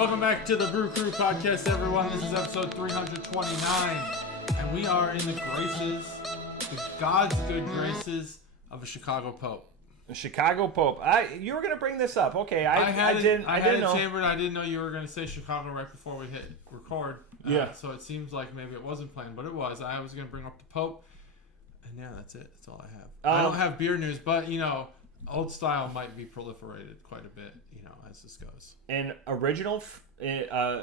Welcome back to the Brew Crew podcast, everyone. This is episode 329, and we are in the God's good graces of a Chicago Pope. A Chicago Pope. You were going to bring this up. Okay, I didn't know. Chambered. I didn't know you were going to say Chicago right before we hit record. Yeah. So it seems like maybe it wasn't planned, but it was. I was going to bring up the Pope, and yeah, that's it. That's all I have. I don't have beer news, but old style might be proliferated quite a bit, as this goes. An original,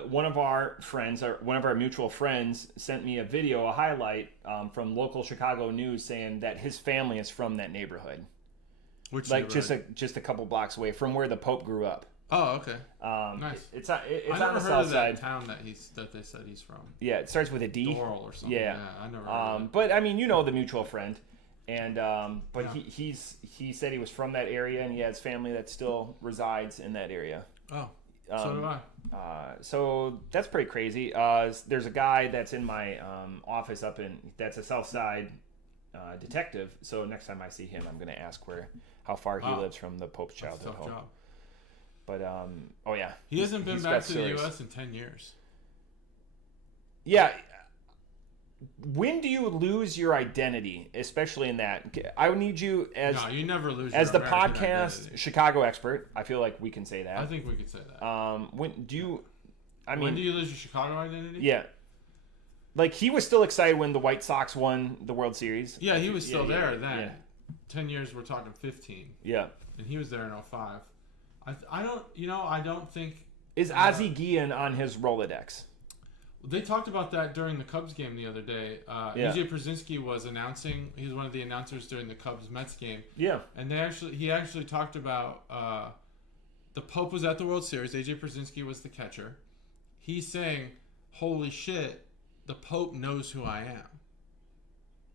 one of our friends, or one of our mutual friends, sent me a video, a highlight from local Chicago news, saying that his family is from that neighborhood. Which like just a couple blocks away from where the Pope grew up. Oh, okay. Nice. It's on the south side. Town that they said he's from. Yeah, it starts with a D. Doral or something. Yeah, I never heard of it. But I mean, the mutual friend. And he said he was from that area, and he has family that still resides in that area. Oh, so do I. So that's pretty crazy. There's a guy that's in my office that's a South Side detective. So next time I see him, I'm going to ask how far he lives from the Pope's childhood home. Job. But oh yeah, he hasn't been back to the U.S. in 10 years. Yeah. When do you lose your identity, especially in that? I would need you you never lose as your the American podcast identity. Chicago expert. I feel like we can say that. I think we could say that. When do you lose your Chicago identity? Yeah. Like, he was still excited when the White Sox won the World Series. Yeah, he was still there then. Yeah. 10 years, we're talking 15. Yeah. And he was there in 05. I don't think... Is Ozzie Guillen on his Rolodex? They talked about that during the Cubs game the other day. EJ Przinsky was announcing. He was one of the announcers during the Cubs-Mets game. Yeah. And he actually talked about the Pope was at the World Series. EJ Przinsky was the catcher. He's saying, holy shit, the Pope knows who I am.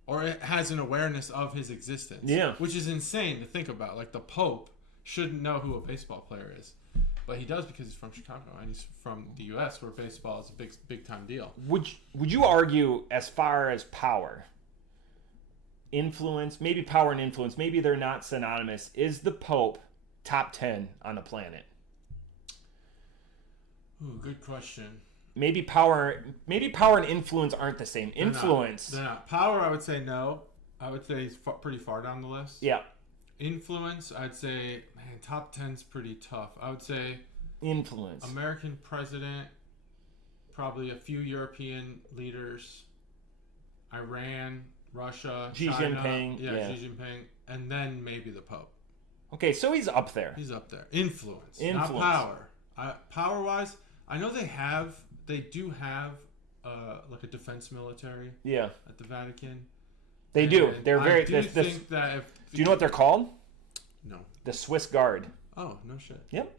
Or it has an awareness of his existence. Yeah. Which is insane to think about. Like, the Pope shouldn't know who a baseball player is. But he does because he's from Chicago and he's from the U.S. where baseball is a big time deal. Would you argue, as far as power, influence, maybe power and influence, maybe they're not synonymous, is the Pope top 10 on the planet? Ooh, good question. Maybe power and influence aren't the same. They're not. Power, I would say no. I would say he's pretty far down the list. Yeah. Influence, I'd say, man, top 10's pretty tough. I would say influence. American president, probably a few European leaders, Iran, Russia, Xi China, Jinping. Yeah, Xi Jinping, and then maybe the Pope. Okay, so he's up there. He's up there. Influence. Not power. Power-wise, I know they do have like a defense military. Yeah. At the Vatican. They do. They're very. Do you know what they're called? No. The Swiss Guard. Oh, no shit. Yep.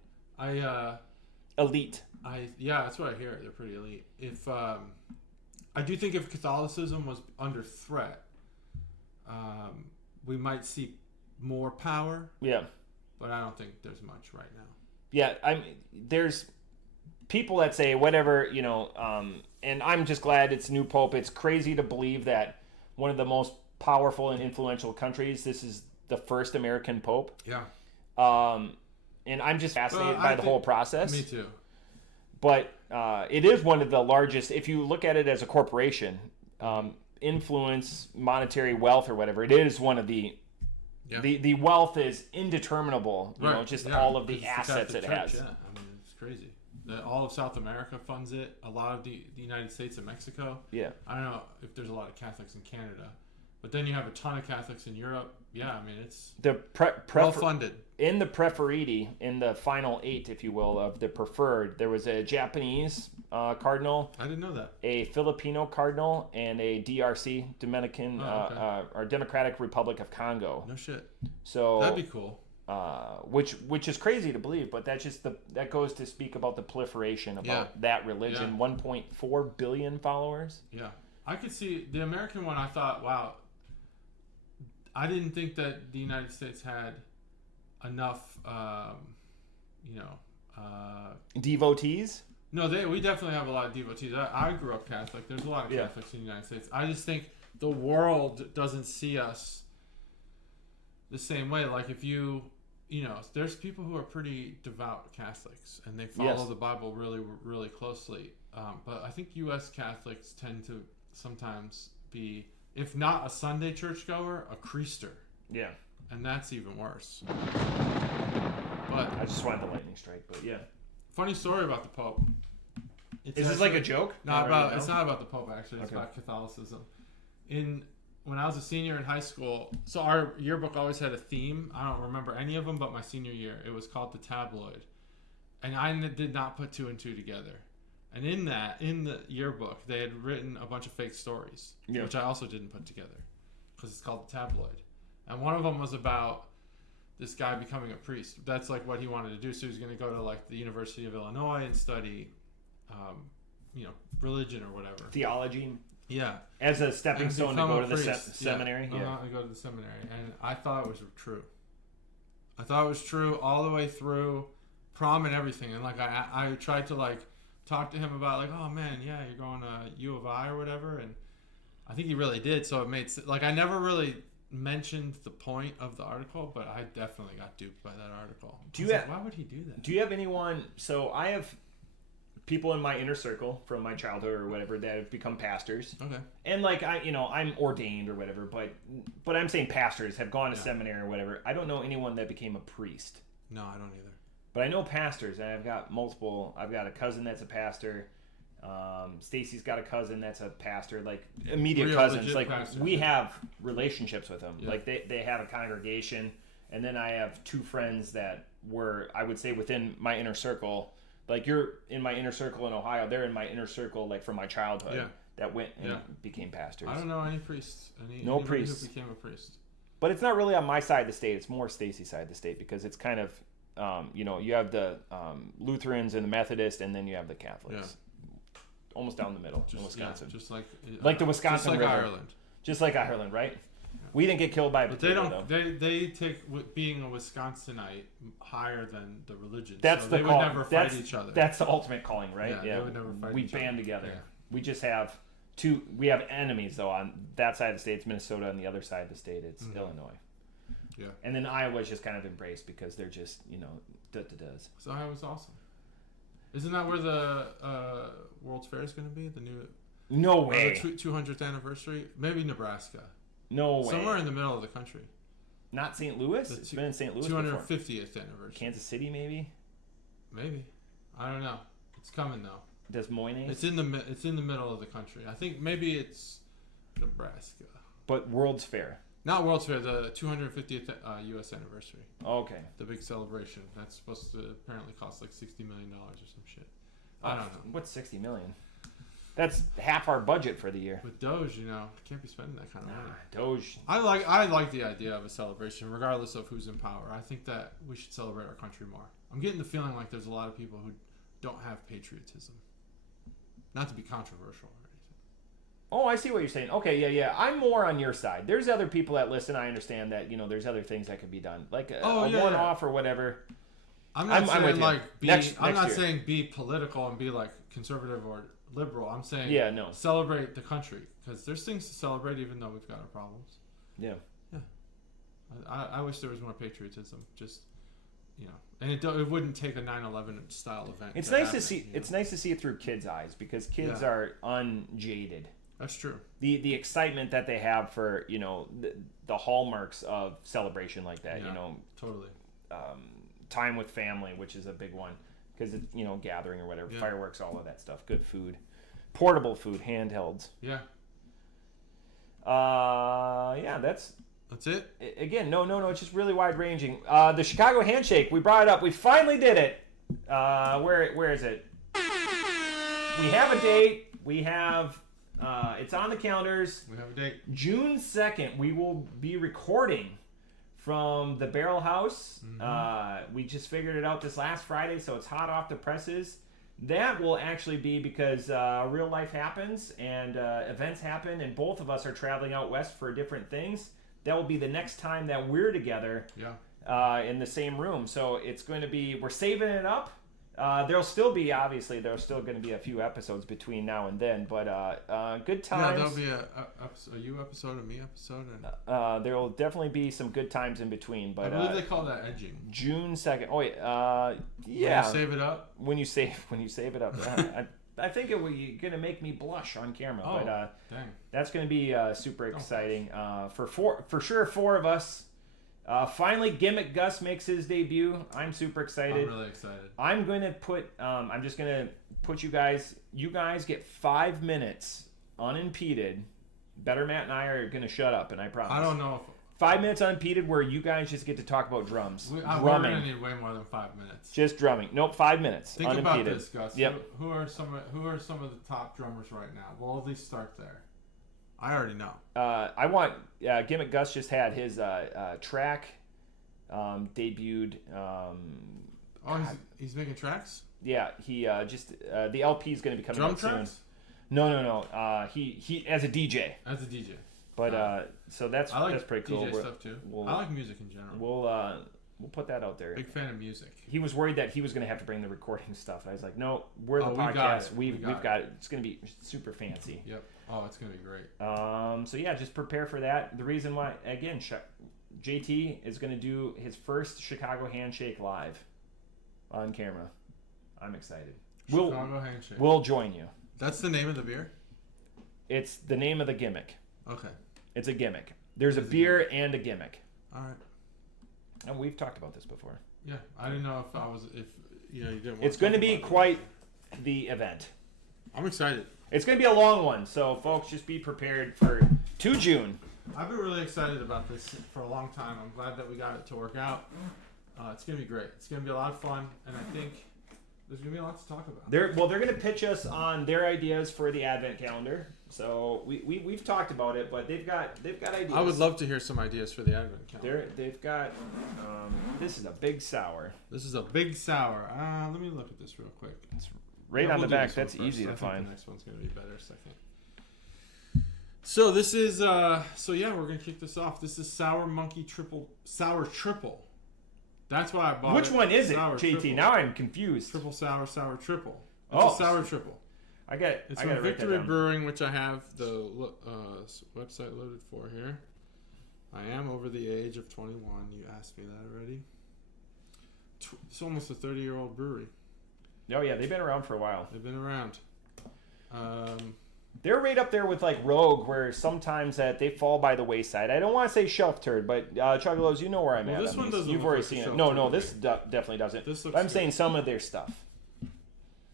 Elite. That's what I hear. They're pretty elite. If I do think if Catholicism was under threat, we might see more power. Yeah. But I don't think there's much right now. Yeah, there's people that say whatever, and I'm just glad it's new Pope. It's crazy to believe that one of the most powerful and influential countries, this is the first American Pope. Yeah. And I'm just fascinated by the whole process. Me too. But it is one of the largest, if you look at it as a corporation, influence, monetary wealth or whatever, it is one of the... Yeah. The wealth is indeterminable, all of the assets it has. Yeah, I mean, it's crazy. All of South America funds it. A lot of the United States and Mexico. Yeah. I don't know if there's a lot of Catholics in Canada. But then you have a ton of Catholics in Europe. Yeah, I mean, it's well-funded. In the preferiti, in the final 8, if you will, of the preferred, there was a Japanese cardinal. I didn't know that. A Filipino cardinal and a DRC, Dominican, or Democratic Republic of Congo. No shit. So that'd be cool. Which is crazy to believe, but that goes to speak about the proliferation about that religion. 1.4 billion followers. Yeah, I could see the American one. I thought, wow. I didn't think that the United States had enough, devotees. No, we definitely have a lot of devotees. I grew up Catholic. There's a lot of Catholics in the United States. I just think the world doesn't see us the same way. Like if you there's people who are pretty devout Catholics, and they follow the Bible really, really closely. But I think U.S. Catholics tend to sometimes be, if not a Sunday churchgoer, a creaster. Yeah. And that's even worse. But I just wanted the lightning strike, but yeah. Funny story about the Pope. Is this like a joke? It's not about the Pope, actually. It's about Catholicism. When I was a senior in high school, so our yearbook always had a theme. I don't remember any of them, but my senior year, it was called The Tabloid. And I did not put two and two together. And in the yearbook, they had written a bunch of fake stories, which I also didn't put together, because it's called The Tabloid. And one of them was about this guy becoming a priest. That's like what he wanted to do. So he was going to go to like the University of Illinois and study, religion or whatever. Theology. Yeah. As a stepping stone to go to the seminary. Yeah. To go to the seminary. And I thought it was true. I thought it was true all the way through prom and everything. And like I tried to like talk to him about like, oh man, yeah, you're going to U of I or whatever. And I think he really did. So it made like I never really mentioned the point of the article, but I definitely got duped by that article. Why would he do that? Do you have anyone? So I have people in my inner circle from my childhood or whatever that have become pastors. Okay. And like I'm ordained or whatever, but I'm saying pastors have gone to seminary or whatever. I don't know anyone that became a priest. No, I don't either. But I know pastors, and I've got multiple. I've got a cousin that's a pastor. Stacy's got a cousin that's a pastor, like immediate cousins. Like pastors, we have relationships with them. Yeah. Like they have a congregation, and then I have two friends that were, I would say, within my inner circle. Like you're in my inner circle in Ohio, they're in my inner circle, like from my childhood, that went and became pastors. I don't know any priests. No priests who became a priest. But it's not really on my side of the state. It's more Stacy's side of the state, because it's kind of, you have the Lutherans and the Methodists, and then you have the Catholics. Yeah. Almost down the middle in Wisconsin. Just like the Wisconsin River. Ireland. Just like Ireland, right? We didn't get killed by a potato, they take being a Wisconsinite higher than the religion. That's so the they call. Would never fight each other. That's the ultimate calling, right? Yeah. They would never fight we each band other. Together. Yeah. We just have two. We have enemies though. On that side of the state, it's Minnesota. On the other side of the state, it's Illinois. Yeah. And then Iowa's just kind of embraced because they're just does. So Iowa's awesome. Isn't that where the World's Fair is going to be? The new. No way. The 200th anniversary? Maybe Nebraska. No way. Somewhere in the middle of the country. Not St. Louis? It's been in St. Louis 250th before. anniversary. Kansas City, maybe? Maybe. I don't know. It's coming, though. Des Moines? It's in the middle of the country. I think maybe it's Nebraska. But World's Fair. Not World's Fair, the 250th U.S. anniversary. Okay. The big celebration. That's supposed to apparently cost like $60 million or some shit. I don't know. What's $60 million? That's half our budget for the year. With Doge, can't be spending that kind of money. Doge. I like the idea of a celebration, regardless of who's in power. I think that we should celebrate our country more. I'm getting the feeling like there's a lot of people who don't have patriotism. Not to be controversial or anything. Oh, I see what you're saying. Okay, yeah. I'm more on your side. There's other people that listen. I understand that, there's other things that could be done. Like a one-off or whatever. I'm not saying like be. I'm not saying be political and be like conservative or liberal. I'm saying celebrate the country, because there's things to celebrate even though we've got our problems. Yeah. I wish there was more patriotism. Just and it wouldn't take a 9/11 style event. It's nice to see. It's nice to see it through kids' eyes, because kids are unjaded. That's true. The excitement that they have for the hallmarks of celebration like that. Totally. Time with family, which is a big one, because it's gathering or whatever, fireworks, all of that stuff, good food, portable food, handhelds. Yeah. That's it. Again, no, it's just really wide ranging. The Chicago handshake, we brought it up, we finally did it. Where is it? We have a date. We have it's on the calendars. We have a date. June 2nd. We will be recording from the Barrel House. Mm-hmm. We just figured it out this last Friday, so it's hot off the presses. That will actually be because real life happens and events happen, and both of us are traveling out west for different things. That will be the next time that we're together in the same room. So it's going to be, we're saving it up, There'll still be, obviously, there's still going to be a few episodes between now and then, but good times. Yeah, there'll be a you episode, a me episode, and there will definitely be some good times in between. But I believe they call that edging. June 2nd. Oh wait, When yeah. you save it up. When you save it up. I think you're gonna make me blush on camera. Oh, but dang. that's gonna be super exciting. For sure, 4 of us. Finally, Gimmick Gus makes his debut. I'm super excited. I'm really excited. I'm going to put, I'm just going to put you guys get 5 minutes unimpeded. Better Matt and I are going to shut up, and I promise. I don't know if... 5 minutes unimpeded where you guys just get to talk about drums. We're going to need way more than 5 minutes. Just drumming. Nope, 5 minutes. Think unimpeded. about this, Gus. Yep. Who are some of the top drummers right now? We'll at least start there. I already know. I want Gimmick Gus just had his track debuted. He's making tracks? Yeah, he just the LP is going to be coming Drum out tracks? soon. No. He as a DJ. As a DJ. But so that's pretty cool. DJ stuff too. I like music in general. We'll put that out there. Big fan of music. He was worried that he was going to have to bring the recording stuff. I was like, no, we're the podcast. We've got it. It's going to be super fancy. Yep. Oh, it's going to be great. So yeah, just prepare for that. The reason why, again, JT is going to do his first Chicago Handshake live on camera. I'm excited. Chicago Handshake. We'll join you. That's the name of the beer? It's the name of the gimmick. Okay. It's a gimmick. There's a beer and a gimmick. All right. And we've talked about this before. Yeah, I didn't know if you didn't. Want it's going to be quite the event. I'm excited. It's going to be a long one, so folks, just be prepared for 2 June. I've been really excited about this for a long time. I'm glad that we got it to work out. It's going to be great. It's going to be a lot of fun, and I think there's going to be a lot to talk about. They're going to pitch us on their ideas for the Advent calendar. So we've talked about it, but they've got ideas. I would love to hear some ideas for the Advent calendar. They've got this is a big sour. This is a big sour. Let me look at this real quick. It's right on the back. That's easy to find. The next one's going to be better. Second. So this is we're going to kick this off. This is Sour Monkey Sour Triple. That's why I bought Which it. one is sour it, JT? triple. Now I'm confused. Triple sour triple. It's Oh, a sour triple. It's from Victory Brewing, which I have the website loaded for here. I am over the age of 21. You asked me that already. It's almost a 30-year-old brewery. Oh yeah, they've been around for a while. They've been around. They're right up there with like Rogue, where sometimes that they fall by the wayside. I don't want to say shelf turd, but Chuggalos, you know where I'm at. This one doesn't. You've already seen it. No, this definitely doesn't. This looks I'm good. saying some of their stuff.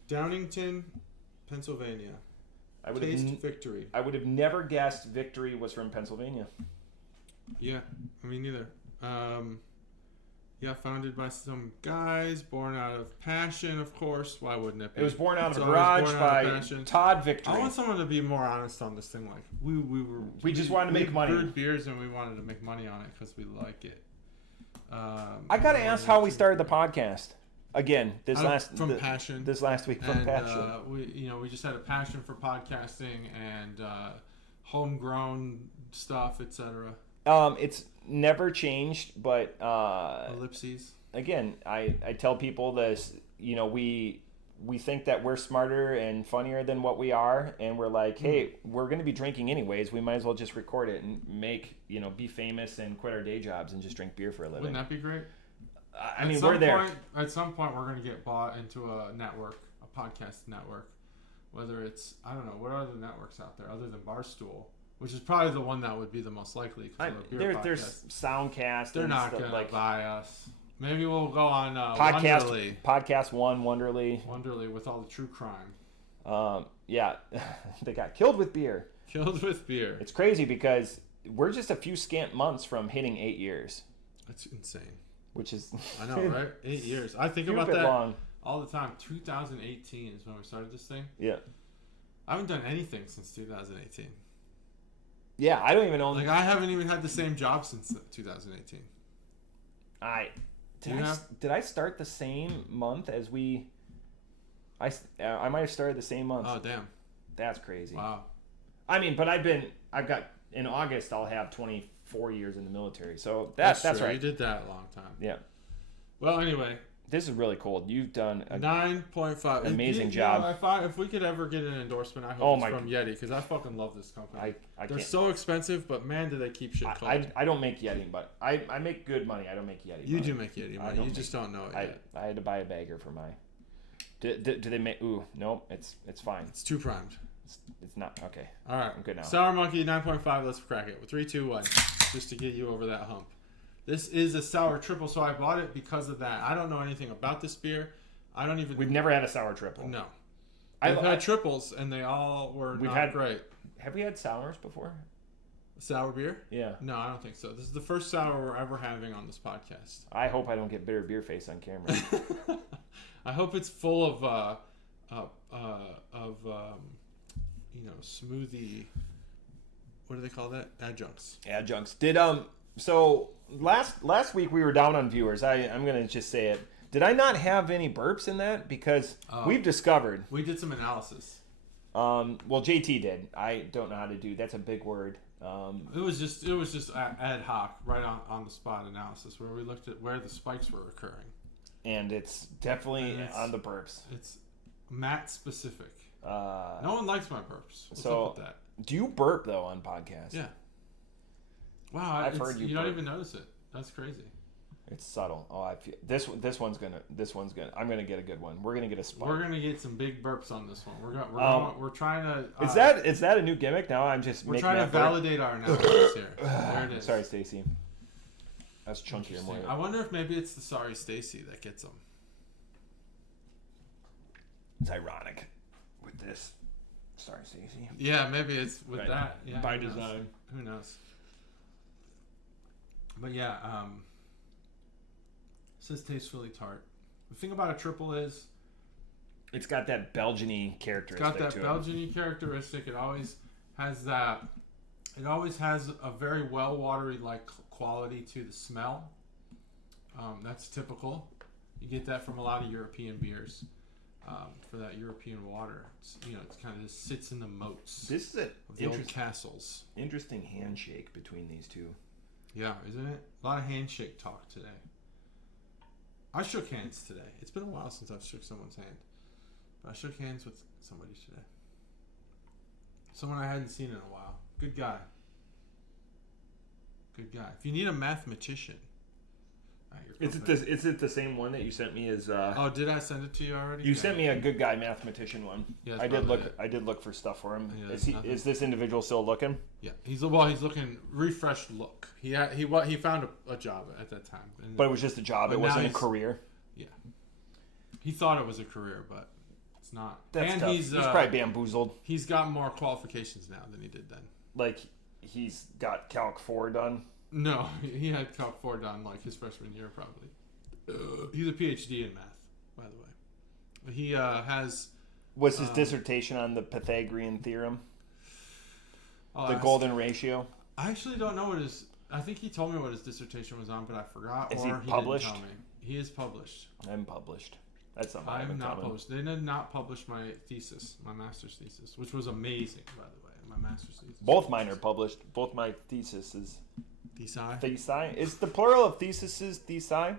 Downingtown, Pennsylvania. Taste Victory. I would have never guessed Victory was from Pennsylvania. Yeah, me neither. Founded by some guys, born out of passion, of course. Why wouldn't it be? It was born out of It's a always garage born out of by passion. Todd Victory. I want someone to be more honest on this thing. Like we just wanted to make money. We brewed beers and we wanted to make money on it because we like it. I gotta ask how we started the podcast. Again, passion. This last week from passion. We just had a passion for podcasting and homegrown stuff, etc. It's never changed, but ellipses. Again, I tell people this. We think that we're smarter and funnier than what we are, and we're like, hey, we're going to be drinking anyways. We might as well just record it and be famous and quit our day jobs and just drink beer for a living. Wouldn't that be great? We're there. At some point, we're going to get bought into a network, a podcast network. Whether it's, I don't know, what are the networks out there other than Barstool, which is probably the one that would be the most likely. There's Soundcast. They're not going to buy us. Maybe we'll go on Podcast One, Wonderly. Wonderly with all the true crime. Yeah, they got killed with beer. Killed with beer. It's crazy because we're just a few scant months from hitting 8 years. That's insane. Which is I know, right? 8 years. I think about that all the time. 2018 is when we started this thing. Yeah. I haven't done anything since 2018. Yeah, I don't even know. I haven't even had the same job since 2018. Did I start the same month as we? I might have started the same month. Oh damn, that's crazy. Wow. I've got in August I'll have 24 years in the military. So that's right. You did that a long time. Yeah. Well, anyway, This is really cold. You've done a 9.5. amazing job. If we could ever get an endorsement, I hope it's from Yeti, because I fucking love this company. They're so expensive, but man, do they keep shit cold. I don't make Yeti, but I make good money. I don't make Yeti. You do make Yeti money. You just don't know it yet. I had to buy a bagger for my. Do they make? Ooh, no, it's fine. It's too primed. It's not okay. All right, I'm good now. Sour Monkey 9.5. Let's crack it. 3, 2, 1. Just to get you over that hump. This is a sour triple, so I bought it because of that. I don't know anything about this beer. We've never had a sour triple. No. I've had triples, and they all were not great. Have we had sours before? Sour beer? Yeah. No, I don't think so. This is the first sour we're ever having on this podcast. I hope I don't get bitter beer face on camera. I hope it's full of smoothie. What do they call that? Adjuncts. So last week we were down on viewers. I'm gonna just say it. Did I not have any burps in that? Because we've discovered we did some analysis. Well, JT did. I don't know how to do. That's a big word. It was just ad hoc, right on the spot analysis where we looked at where the spikes were occurring. And it's definitely on the burps. It's Matt specific. No one likes my burps. What's so up with that? Do you burp though on podcasts? Yeah. Wow, I've heard you don't even notice it. That's crazy. It's subtle. Oh, I feel this one's gonna. I'm gonna get a good one. We're gonna get a spike. We're gonna get some big burps on this one. We're trying to. Is that a new gimmick? Now I'm just. We're trying to validate our analysis here. There it is. Sorry, Stacy. That's chunkier more. I wonder if maybe it's the sorry Stacy that gets them. It's ironic with this. Sorry, Stacy. Yeah, maybe it's with that. Yeah, by design. Who knows? But yeah, it says tastefully tart. The thing about a triple is it's got that Belgian-y characteristic. It's got that Belgian-y characteristic. It always has that. It always has a very well watery like quality to the smell. That's typical. You get that from a lot of European beers. For that European water, it kind of just sits in the moats. This is the old castles. Interesting handshake between these two. Yeah, isn't it? A lot of handshake talk today. I shook hands today. It's been a while since I've shook someone's hand. But I shook hands with somebody today. Someone I hadn't seen in a while. Good guy. Good guy. If you need a mathematician. Is it the same one that you sent me as Oh, did I send it to you already? You sent me a good guy mathematician one. Yeah, I did look for stuff for him. Yeah, is this individual still looking? Yeah. He's looking refreshed look. He found a job at that time. But it was just a job. It wasn't a career. Yeah. He thought it was a career, but it's not. That's tough. He's probably bamboozled. He's got more qualifications now than he did then. Like he's got Calc 4 done. No, he had Calc 4 done like his freshman year probably. He's a PhD in math, by the way. He has... Was his dissertation on the Pythagorean theorem? The golden ratio? I actually don't know what his... I think he told me what his dissertation was on, but I forgot. Is he published? Didn't tell me. He is published. I'm published. That's something I'm not published. They did not publish my thesis, my master's thesis, which was amazing, by the way. My master's thesis. Both mine are published. Both my theses. Thesi? Is the plural of theses thesi? I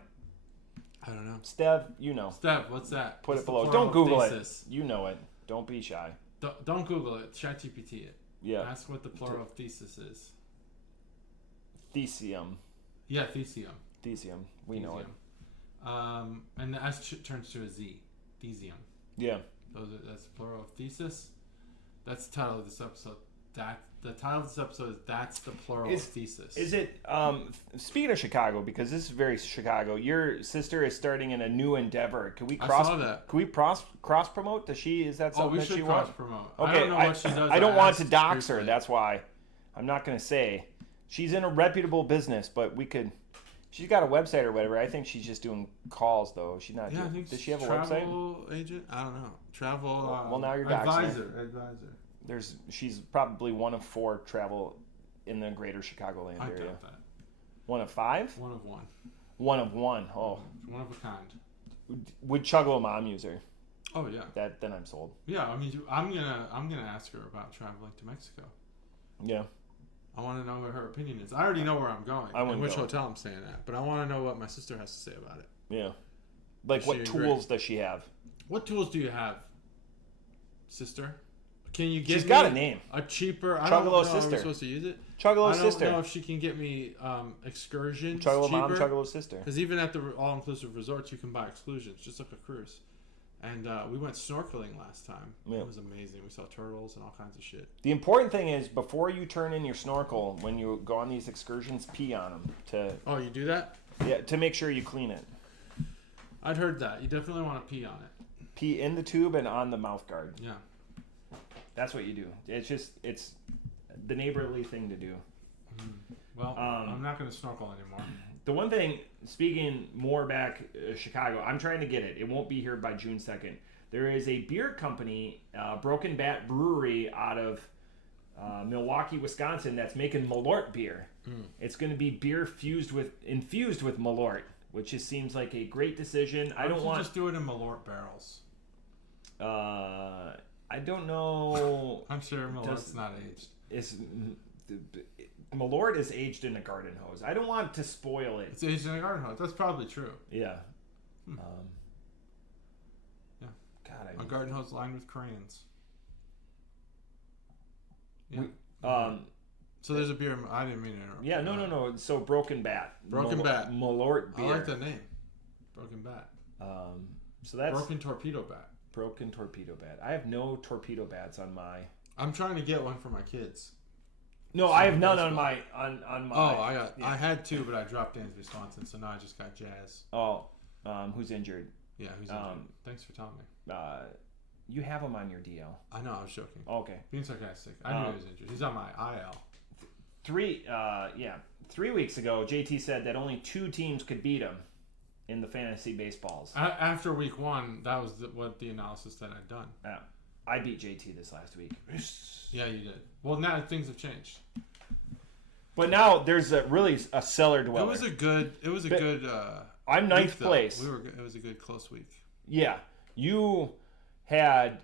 don't know. Stev, you know. Stev, what's that? Put it below. Don't Google it. You know it. Don't be shy. Don't Google it. ChatGPT it. Yeah. Ask what the plural of thesis is. Thesium. Yeah, thesium. Thesium. We know it. And the S turns to a Z. Thesium. Yeah. That's the plural of thesis. That's the title of this episode. The title of this episode is That's the Plural of Thesis. Is it, speaking of Chicago, because this is very Chicago, your sister is starting in a new endeavor. Can we cross promote? Is that something that she wants? We should cross promote. Okay, I don't know what she does. I don't want to dox her. That's why I'm not going to say. She's in a reputable business, but she's got a website or whatever. I think she's just doing calls, though. She's not. Yeah, I think does she have a travel website? Agent? I don't know. Travel. Well, now you're doxing. Advisor. She's probably one of 4 travel in the greater Chicagoland area. doubt that. 1 of 5? 1 of 1. 1 of 1. Oh. One of a kind. Would Chuggalo mom use her? Oh yeah. Then I'm sold. Yeah, I mean, I'm gonna ask her about traveling to Mexico. Yeah. I want to know what her opinion is. I already know where I'm going and which hotel I'm staying at, but I want to know what my sister has to say about it. Yeah. Like, what tools does she have? What tools do you have, sister? Can you get She's got a name. A cheaper... I Chuggalos don't know. sister. Are we supposed to use it? Chuggalos sister. I don't know if she can get me excursions Chuggalo cheaper. mom, Chuggalo sister. Because even at the all-inclusive resorts, you can buy exclusions, just like a cruise. And we went snorkeling last time. Yeah. It was amazing. We saw turtles and all kinds of shit. The important thing is, before you turn in your snorkel, when you go on these excursions, pee on them. Oh, you do that? Yeah, to make sure you clean it. I'd heard that. You definitely want to pee on it. Pee in the tube and on the mouth guard. Yeah. That's what you do. It's the neighborly thing to do. Well, I'm not going to snorkel anymore. The one thing, speaking more back Chicago, I'm trying to get it. It won't be here by June 2nd. There is a beer company, Broken Bat Brewery out of Milwaukee, Wisconsin, that's making Malort beer. It's going to be beer infused with Malort, which just seems like a great decision. Why don't you just do it in Malort barrels? I don't know. I'm sure Malort's not aged. Malort is aged in a garden hose. I don't want to spoil it. It's aged in a garden hose. That's probably true. Yeah. Yeah. God, a garden hose lined with crayons. Yeah. So there's a beer. I didn't mean to interrupt. Yeah, no. So Broken Bat. Bat. Malort beer. I like the name. Broken Bat. So that's Broken Torpedo Bat. Broken Torpedo Bat. I have no torpedo bats on my. I'm trying to get one for my kids. No, I have none on my on my. Oh, I got. Yeah. I had two, but I dropped Dansby Swanson, so now I just got Jazz. Oh, who's injured? Yeah, who's injured? Thanks for telling me. You have him on your DL. I know. I was joking. Oh, okay. Being sarcastic. I knew he was injured. He's on my IL. 3 weeks ago, JT said that only 2 teams could beat him in the fantasy baseballs. After week 1, that was what the analysis that I'd done. Yeah. I beat JT this last week. Yeah, you did. Well, now things have changed. But now there's really a cellar dweller. It was a good. I'm ninth place. It was a good close week. Yeah, you had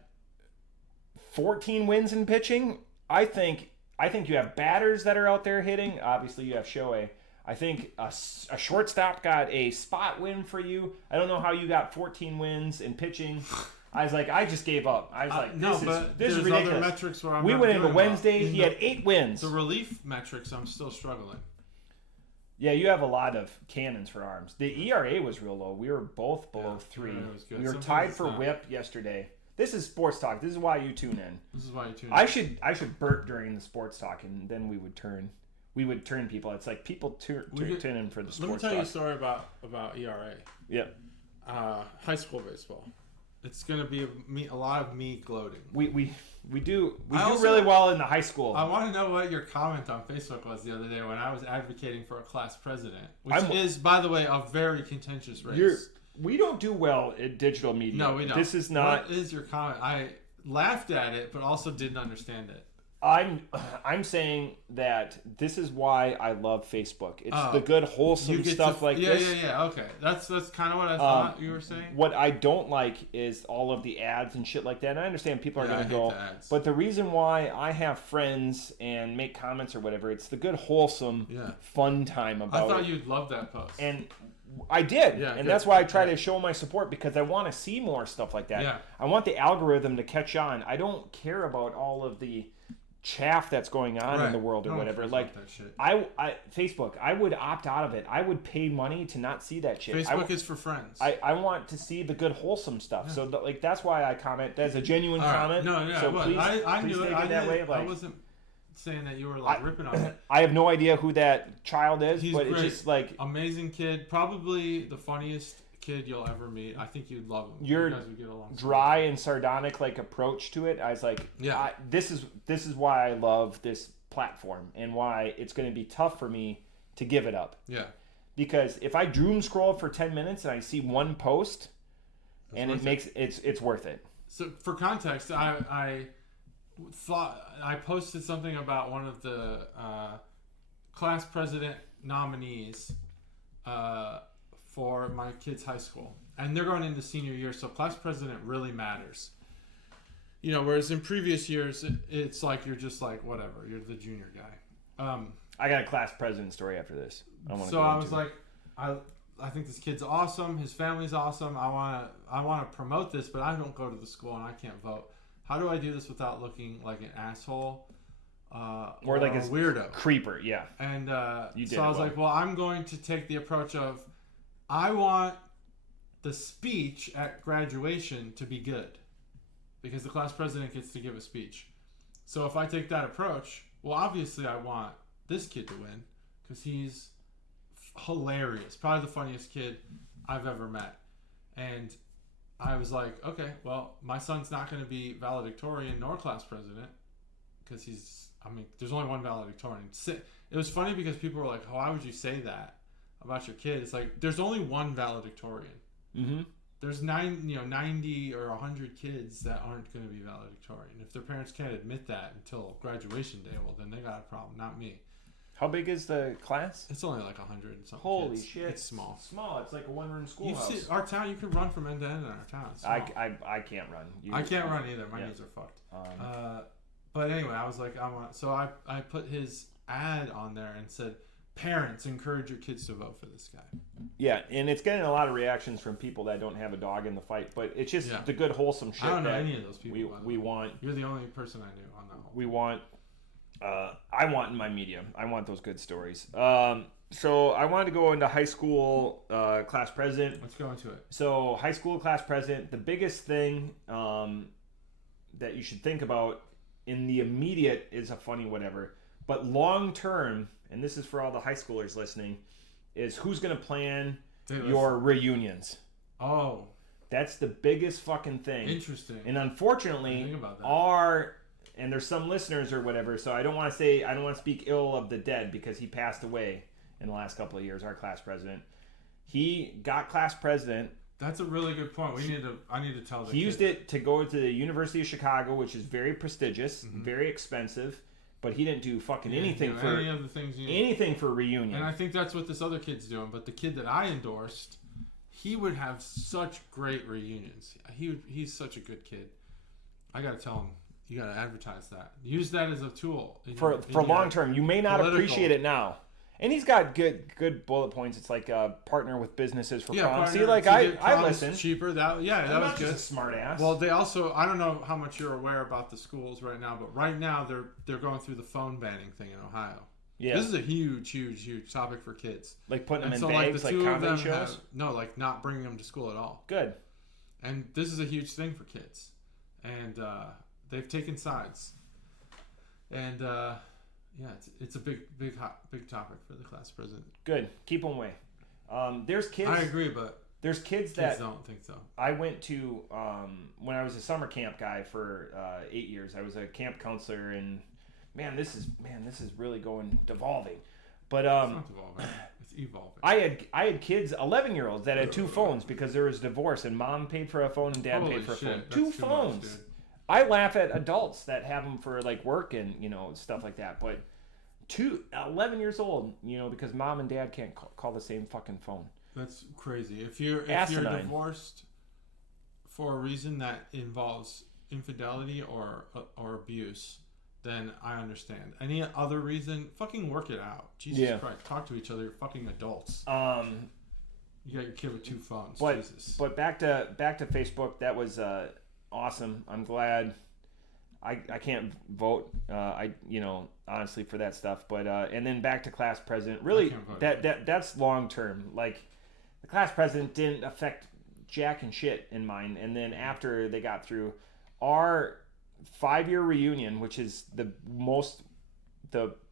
14 wins in pitching. I think you have batters that are out there hitting. Obviously, you have Shohei. I think a shortstop got a spot win for you. I don't know how you got 14 wins in pitching. I was like, I just gave up. I was like, this is ridiculous. Other metrics where we went into Wednesday. He had 8 wins. The relief metrics, I'm still struggling. Yeah, you have a lot of cannons for arms. The ERA was real low. We were both below 3. We were tied for WHIP yesterday. This is sports talk. This is why you tune in. I should burp during the sports talk, and then we would turn people. It's like people tune in for the sports talk. Let me tell you a story about ERA. Yep. High school baseball. It's going to be a lot of me gloating. We do really well in the high school. I want to know what your comment on Facebook was the other day when I was advocating for a class president, which is, by the way, a very contentious race. We don't do well in digital media. No, we don't. This is not. What is your comment? I laughed at it, but also didn't understand it. I'm saying that this is why I love Facebook. It's the good, wholesome stuff like this. Yeah. Okay, that's kind of what I thought you were saying. What I don't like is all of the ads and shit like that. And I understand people are going to go, but the reason why I have friends and make comments or whatever, it's the good, wholesome, fun time about it. I thought you'd love that post. And I did, and that's why I try to show my support, because I want to see more stuff like that. Yeah. I want the algorithm to catch on. I don't care about all of the chaff that's going on in the world or whatever. Like Facebook, I would opt out of it. I would pay money to not see that shit. Facebook is for friends. I want to see the good, wholesome stuff. Yeah. So that's why I comment. That's a genuine comment. No, so please, I please knew take it that way. I wasn't saying that you were ripping on it. I have no idea who that child is, but great. It's just like amazing kid, probably the funniest kid you'll ever meet. I think you'd love him. Your dry and sardonic approach to it. I was like, this is why I love this platform and why it's going to be tough for me to give it up. Yeah. Because if I doom scroll for 10 minutes and I see one post, it's worth it. So for context, I thought I posted something about one of the class president nominees for my kids' high school, and they're going into senior year, so class president really matters. Whereas in previous years, it's like you're just like whatever, you're the junior guy. I got a class president story after this. I was like, I think this kid's awesome. His family's awesome. I want to promote this, but I don't go to the school and I can't vote. How do I do this without looking like an asshole or like a weirdo creeper? Yeah. And so I was like, well, I'm going to take the approach of I want the speech at graduation to be good because the class president gets to give a speech. So if I take that approach, well, obviously I want this kid to win because he's hilarious, probably the funniest kid I've ever met. And I was like, okay, well, my son's not going to be valedictorian nor class president because there's only one valedictorian. It was funny because people were like, oh, why would you say that about your kid? It's like, there's only one valedictorian. Mm-hmm. There's 90 or 100 kids that aren't going to be valedictorian. If their parents can't admit that until graduation day, well, then they got a problem, not me. How big is the class? It's only like 100 and something. Holy kids. shit! It's small. Small. It's like a one-room schoolhouse. Our town, you could run from end to end in our town. I can't run. I can't run either. My knees are fucked. But anyway, I was like, I put his ad on there and said, parents, encourage your kids to vote for this guy. Yeah, and it's getting a lot of reactions from people that don't have a dog in the fight, but it's just the good wholesome shit. I don't know any of those people. We want. You're the only person I knew on that whole. We want. I want in my media. I want those good stories. So I wanted to go into high school class president. Let's go into it. So high school class president, the biggest thing that you should think about in the immediate is a funny whatever, but long term, and this is for all the high schoolers listening, is who's going to plan your reunions. Oh. That's the biggest fucking thing. Interesting. And unfortunately, and there's some listeners or whatever, so I don't want to speak ill of the dead because he passed away in the last couple of years, our class president. He got class president. That's a really good point. I need to tell the He used it to go to the University of Chicago, which is very prestigious, very expensive, but he didn't do fucking anything for any of the things anything for reunion. And I think that's what this other kid's doing, but the kid that I endorsed, he would have such great reunions. He's such a good kid. I got to tell him. You got to advertise that. Use that as a tool. For long term. You may not appreciate it now. And he's got good bullet points. It's like partner with businesses for prom. See, like I listen. Cheaper. That was good. Just a smart ass. Well, they also, I don't know how much you're aware about the schools right now, but right now they're going through the phone banning thing in Ohio. Yeah. This is a huge topic for kids. Like putting them in bags, like comedy shows? Like not bringing them to school at all. Good. And this is a huge thing for kids. And they've taken sides. And yeah, it's a big topic for the class president. Good. Keep them away. There's kids. I agree, but there's kids that don't think so. I went to when I was a summer camp guy for 8 years. I was a camp counselor, and man, this is really devolving. But it's not devolving. It's evolving. I had kids, 11-year-olds that had two phones because there was divorce, and mom paid for a phone and dad paid for a phone. Two phones. Much, I laugh at adults that have them for like work and stuff like that, but 11 years old, because mom and dad can't call the same fucking phone. That's crazy. If you're divorced for a reason that involves infidelity or abuse, then I understand. Any other reason, fucking work it out. Jesus Christ, talk to each other. You're fucking adults. You got your kid with two phones. Jesus. But back to Facebook. That was awesome. I'm glad. I can't vote. Honestly for that stuff. But and then back to class president. Really, that's long term. Like the class president didn't affect jack and shit in mine. And then after they got through our 5-year reunion, which is the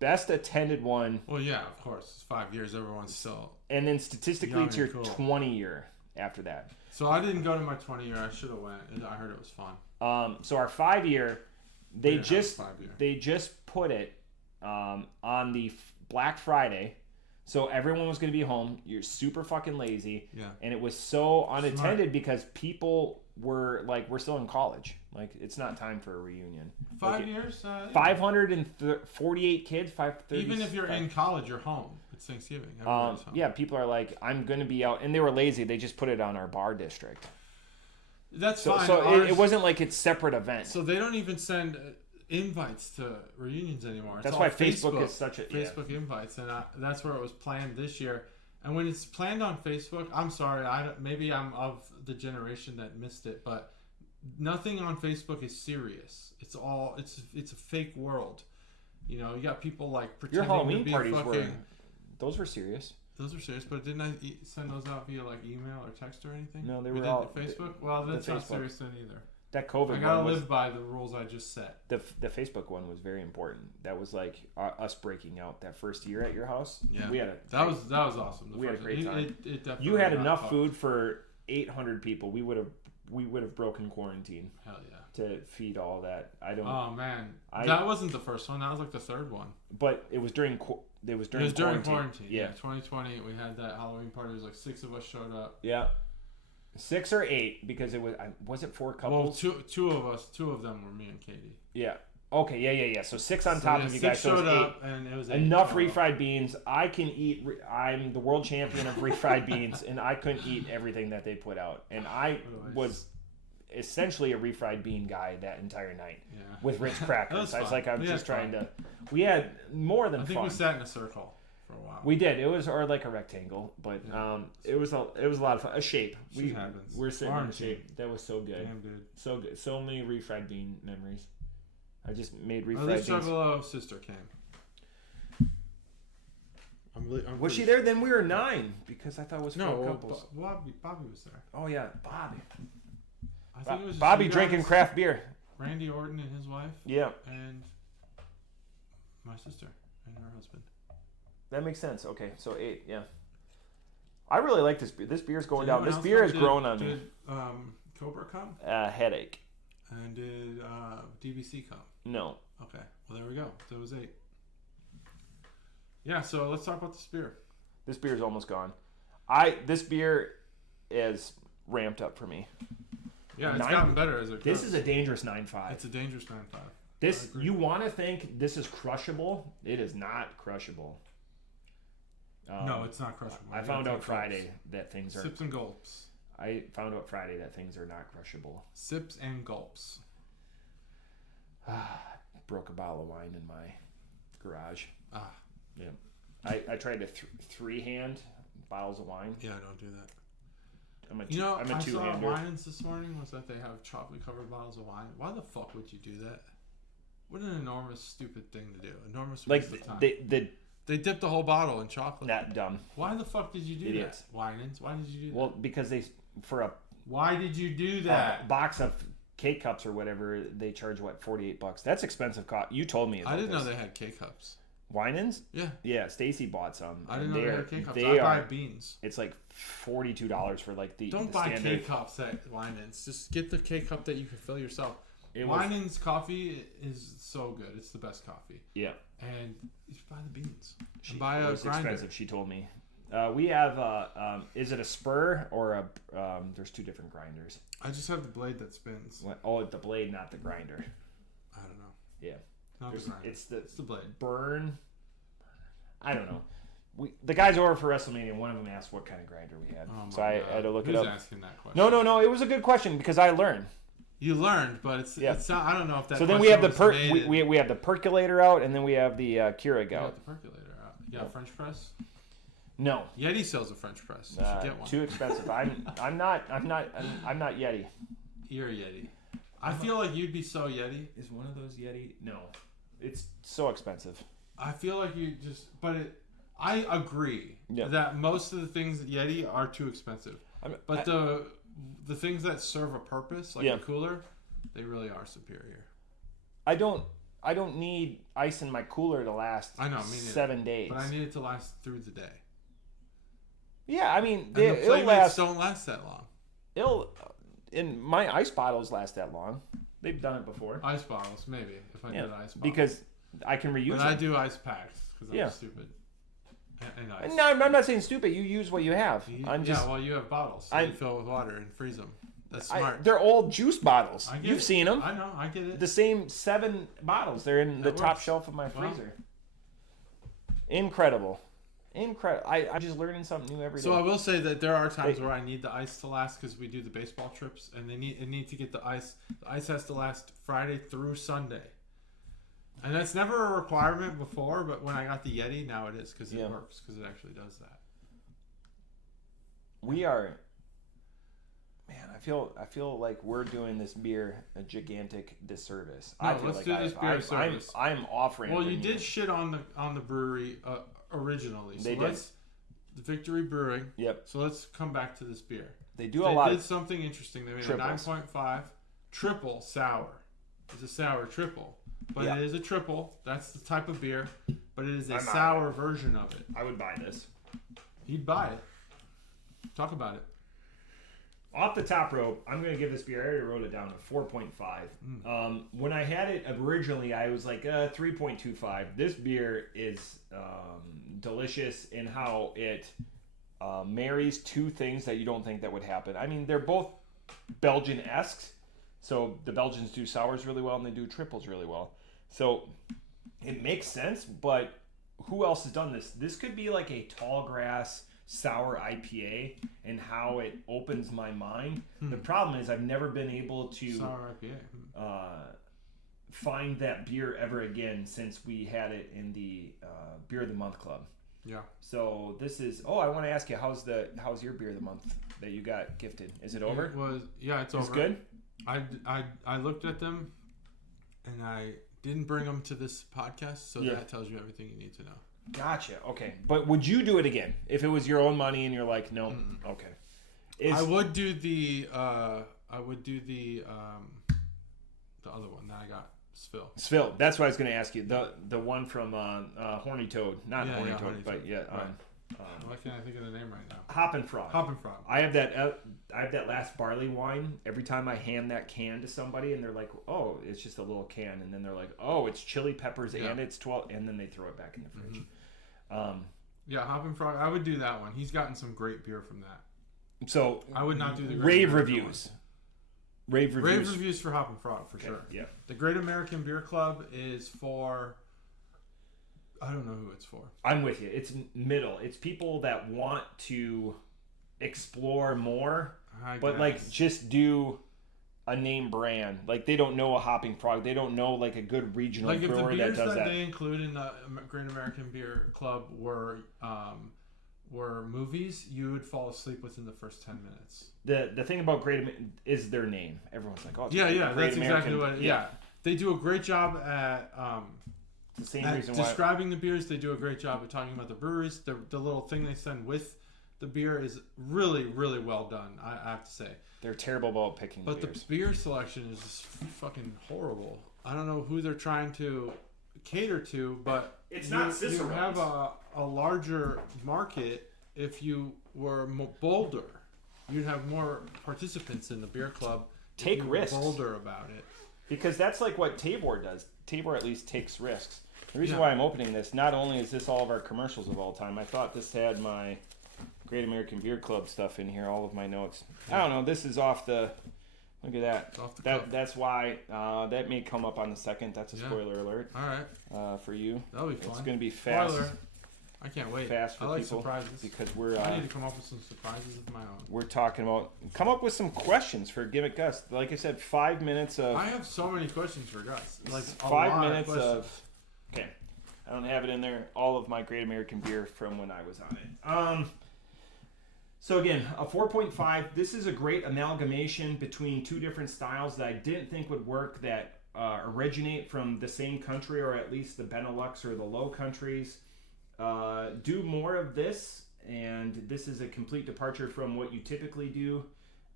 best attended one. Well, yeah, of course. It's 5 years. Everyone's still. And then statistically, it's your 20 year after that. So I didn't go to my 20 year. I should have went. I heard it was fun. So our 5 year, they just put it on the Black Friday. So everyone was going to be home. You're super fucking lazy. Yeah. And it was so unattended because people were like, we're still in college. Like, it's not time for a reunion. 5 years? 548 kids. 530. Even if you're in college, you're home. It's Thanksgiving. Yeah, people are like, I'm going to be out. And they were lazy. They just put it on our bar district. That's fine. So it wasn't like it's separate event. So they don't even send invites to reunions anymore. That's why Facebook is such a... Facebook invites. And that's where it was planned this year. And when it's planned on Facebook, I'm sorry, maybe I'm of the generation that missed it, but nothing on Facebook is serious. It's a fake world. You know, you got people like pretending Your Halloween to be parties fucking. Those were serious. Those were serious, but didn't I send those out via like email or text or anything? No, they we were did all Facebook. Well, that's not Facebook. serious then either. That COVID. I gotta one was, live by the rules I just set. the Facebook one was very important. That was like us breaking out that first year at your house. Yeah, we had that was awesome. We had a great time. It definitely you had enough food for 800 people. We would have broken quarantine. Hell yeah. To feed all that. Oh man, that wasn't the first one. That was like the third one. But it was during quarantine. Yeah, 2020. We had that Halloween party. It was like 6 of us showed up. Yeah, 6 or 8 because it was it 4 couples. Well, two of them were me and Katie. Yeah. Okay. Yeah. So 6 on top of you guys. So showed up, and it was enough refried beans. I can eat. I'm the world champion of refried beans, and I couldn't eat everything that they put out, and I was essentially a refried bean guy that entire night with Ritz crackers. I was like, I'm just trying to. We had more than fun. I think we sat in a circle for a while. We did. It was like a rectangle, but it was a lot of fun. A shape. We're sitting in a shape. That was so good. Damn, dude. So good. So many refried bean memories. I just made refried beans. Chuggalo sister came. Was she there? Then we were 9 because I thought it was 4 couples. Bobby was there. Oh yeah, Bobby. I think it was Bobby drinking craft beer. Randy Orton and his wife. Yeah. And my sister and her husband. That makes sense. Okay, so 8. Yeah. I really like this beer. This beer's going down. This beer has did grown on me. Did Cobra come? Headache. And did DBC come? No. Okay. Well, there we go. So it was 8. Yeah. So let's talk about this beer. This beer is almost gone. This beer is ramped up for me. Yeah, it's gotten better as it goes. This is a dangerous 9.5. It's a dangerous 9.5. This you want to think this is crushable? It is not crushable. No, it's not crushable. I found out Friday that things are sips and gulps. I found out Friday that things are not crushable. Sips and gulps. Broke a bottle of wine in my garage. Yeah. I tried to 3-hand bottles of wine. Yeah, don't do that. I'm a I saw two-hander. Winans this morning was that they have chocolate covered bottles of wine. Why the fuck would you do that? What an enormous stupid thing to do. Enormous waste of time. They dipped the whole bottle in chocolate. That dumb. Why the fuck did you do Idiots. that? Winans? Why did you do that? Well, because why did you do that? Box of K-Cups or whatever, they charge $48. That's expensive. You told me about I didn't this. know they had K-Cups. Winans? Yeah. Yeah, Stacy bought some. I didn't know they had K-Cups. I buy beans. It's like $42 for like the Don't the buy standard. K-Cups at Winans. Just get the K-Cup that you can fill yourself. Winans Winans coffee is so good. It's the best coffee. Yeah. And you should buy the beans. And buy a grinder. Expensive, she told me. We have is it a spur or a there's 2 different grinders. I just have the blade that spins. What? Oh, the blade, not the grinder. I don't know. Yeah. Not the grinder. It's the blade. Burn. I don't know. The guys over for WrestleMania, one of them asked what kind of grinder we had. Oh so I had to look it up. Who's asking that question? No. It was a good question because I learned. You learned, but it's not, I don't know if that. So then we have we have the percolator out, and then we have the Keurig out. out. The percolator out. You got a French press? No. Yeti sells a French press. You should get one. Too expensive. I'm not Yeti. You're a Yeti. I feel like you'd be so Yeti. Is one of those Yeti? No. It's so expensive. I feel like you just, I agree that most of the things at Yeti are too expensive. But the things that serve a purpose, like a cooler, they really are superior. I don't need ice in my cooler to last 7 days. But I need it to last through the day. Yeah, I mean, the Playmates don't last that long. In my ice bottles last that long. They've done it before. Ice bottles, maybe, if I did ice bottles. Because I can reuse them. But I do ice packs because I'm stupid. And ice. No, I'm not saying stupid. You use what you have. You have bottles. So you fill with water and freeze them. That's smart. They're old juice bottles. You've it. seen them. I know. I get it. The same 7 bottles. They're in the top shelf of my freezer. Incredible. I'm just learning something new every day. So I will say that there are times where I need the ice to last because we do the baseball trips, and it need to get the ice. The ice has to last Friday through Sunday. And that's never a requirement before, but when I got the Yeti, now it is because it works, because it actually does that. We are. Man, I feel like we're doing this beer a gigantic disservice. No, I feel let's like do this beer a service. I'm offering. Well, you did shit on the brewery originally. So let's Victory Brewing. Yep. So let's come back to this beer. They did something interesting. They made triples. a 9.5 triple sour. It's a sour triple, but it is a triple. That's the type of beer, but it is a sour version of it. I would buy this. He'd buy it. Talk about it. Off the top rope, I'm going to give this beer, I already wrote it down, a 4.5. When I had it originally, I was like 3.25. This beer is delicious in how it marries two things that you don't think that would happen. I mean, they're both Belgian-esque, so the Belgians do sours really well and they do triples really well. So it makes sense, but who else has done this? This could be like a tall grass sour IPA and how it opens my mind. The problem is I've never been able to sour IPA. Find that beer ever again since we had it in the Beer of the Month Club. Yeah. So this is. Oh, I want to ask you, how's your Beer of the Month that you got gifted? Is it over? It's over. It's good. I looked at them, and I didn't bring them to this podcast, so that tells you everything you need to know. Gotcha. Okay, but would you do it again if it was your own money and you're like, no? Okay. I would do the other one that I got. Svill. That's what I was going to ask you. The one from Horny Toad, not Horny Toad, Horny but Toad. Why can't I think of the name right now? Hop and Frog. I have that last barley wine. Every time I hand that can to somebody, and they're like, "Oh, it's just a little can," and then they're like, "Oh, it's chili peppers and it's 12," and then they throw it back in the fridge. Hop and Frog. I would do that one. He's gotten some great beer from that. So I would not do the rave reviews. Rave reviews for Hop and Frog for sure. Yeah. The Great American Beer Club is for. I don't know who it's for. I'm with you. It's middle. It's people that want to explore more, but like just do a name brand. Like they don't know a Hopping Frog. They don't know like a good regional brewer that does that. Like if the beers that they include in the Great American Beer Club were movies, you would fall asleep within the first 10 minutes. The thing about Great is their name. Everyone's like, oh, it's Great that's American. Exactly what. Yeah, they do a great job at. It's the same reason describing the beers. They do a great job of talking about the breweries. The little thing they send with the beer is really, really well done. I have to say. They're terrible about picking. But the beer selection is just fucking horrible. I don't know who they're trying to cater to, but it's not Cicerones. You have a larger market if you were bolder. You'd have more participants in the beer club. Take risks. Bolder about it. Because that's like what Tabor does. Tabor at least takes risks. The reason why I'm opening this, not only is this all of our commercials of all time, I thought this had my Great American Beer Club stuff in here, all of my notes. I don't know, this is off the... Look at that. Off the that's why that may come up on the second. That's a spoiler alert. All right. For you. That'll be fun. It's going to be fast. Spoiler. I can't wait. Fast for I like people surprises. Because we're. I need to come up with some surprises of my own. We're talking about come up with some questions for Gimmick Gus. Like I said, 5 minutes of. I have so many questions for Gus. Like 5 minutes of. Okay, I don't have it in there. All of my Great American Beer from when I was on it. So again, a 4.5. This is a great amalgamation between two different styles that I didn't think would work. That originate from the same country, or at least the Benelux or the Low Countries. Do more of this, and this is a complete departure from what you typically do.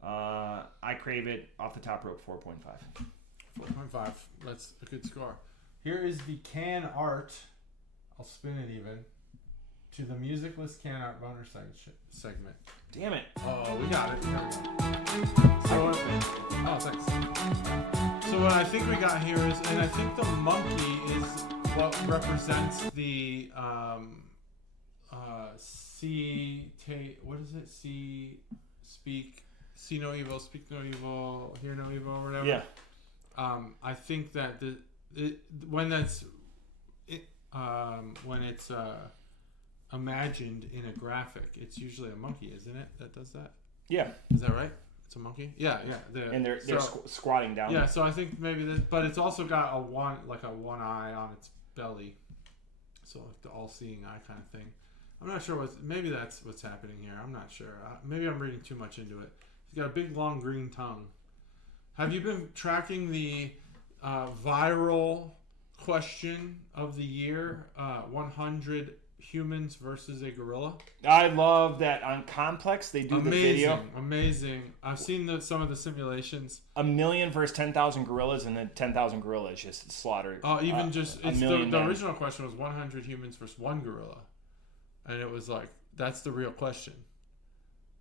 I crave it. Off the top rope, 4.5. 4.5. That's a good score. Here is the can art. I'll spin it even. To the musicless can art bonus segment. Damn it. Oh, we got it. Here we go. Thanks. So what I think we got here is, and I think the monkey is what represents the what is it? See no evil, speak no evil, hear no evil, or whatever. Yeah. I think that when it's imagined in a graphic, it's usually a monkey, isn't it? That does that. Yeah. Is that right? It's a monkey. Yeah. And they're squatting down. Yeah. So I think maybe this, but it's also got a one eye on its belly, so like the all-seeing eye kind of thing. I'm not sure maybe that's what's happening here. I'm not sure. Maybe I'm reading too much into it. He's got a big, long green tongue. Have you been tracking the viral question of the year? 100 humans versus a gorilla? I love that on Complex they do the video. Amazing. I've seen some of the simulations. 1 million versus 10,000 gorillas, and then 10,000 gorillas just slaughtered. Oh, even just it's the original question was 100 humans versus one gorilla, and it was like that's the real question,